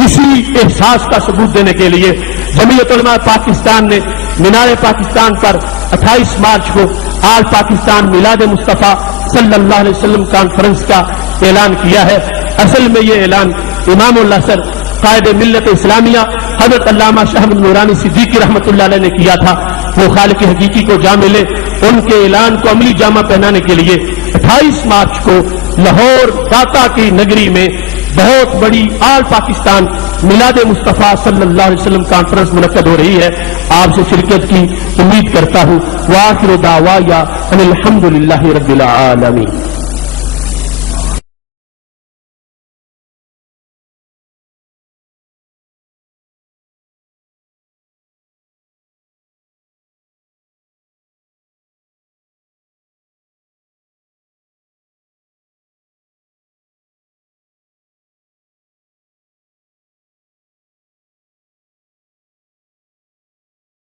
اسی احساس کا ثبوت دینے کے لیے جمعیت علماء پاکستان نے مینار پاکستان پر 28 مارچ کو آل پاکستان میلاد مصطفیٰ صلی اللہ علیہ وسلم کانفرنس کا اعلان کیا ہے۔ اصل میں یہ اعلان امام الاثر قائد ملت اسلامیہ حضرت علامہ شاہ احمد نورانی صدیقی رحمۃ اللہ علیہ نے کیا تھا۔ وہ خالق حقیقی کو جا ملے، ان کے اعلان کو عملی جامہ پہنانے کے لیے 28 مارچ کو لاہور داتا کی نگری میں بہت بڑی آل پاکستان میلاد مصطفیٰ صلی اللہ علیہ وسلم کانفرنس منعقد ہو رہی ہے۔ آپ سے شرکت کی امید کرتا ہوں۔ وآخر دعوایا ان الحمد للہ رب العالمین۔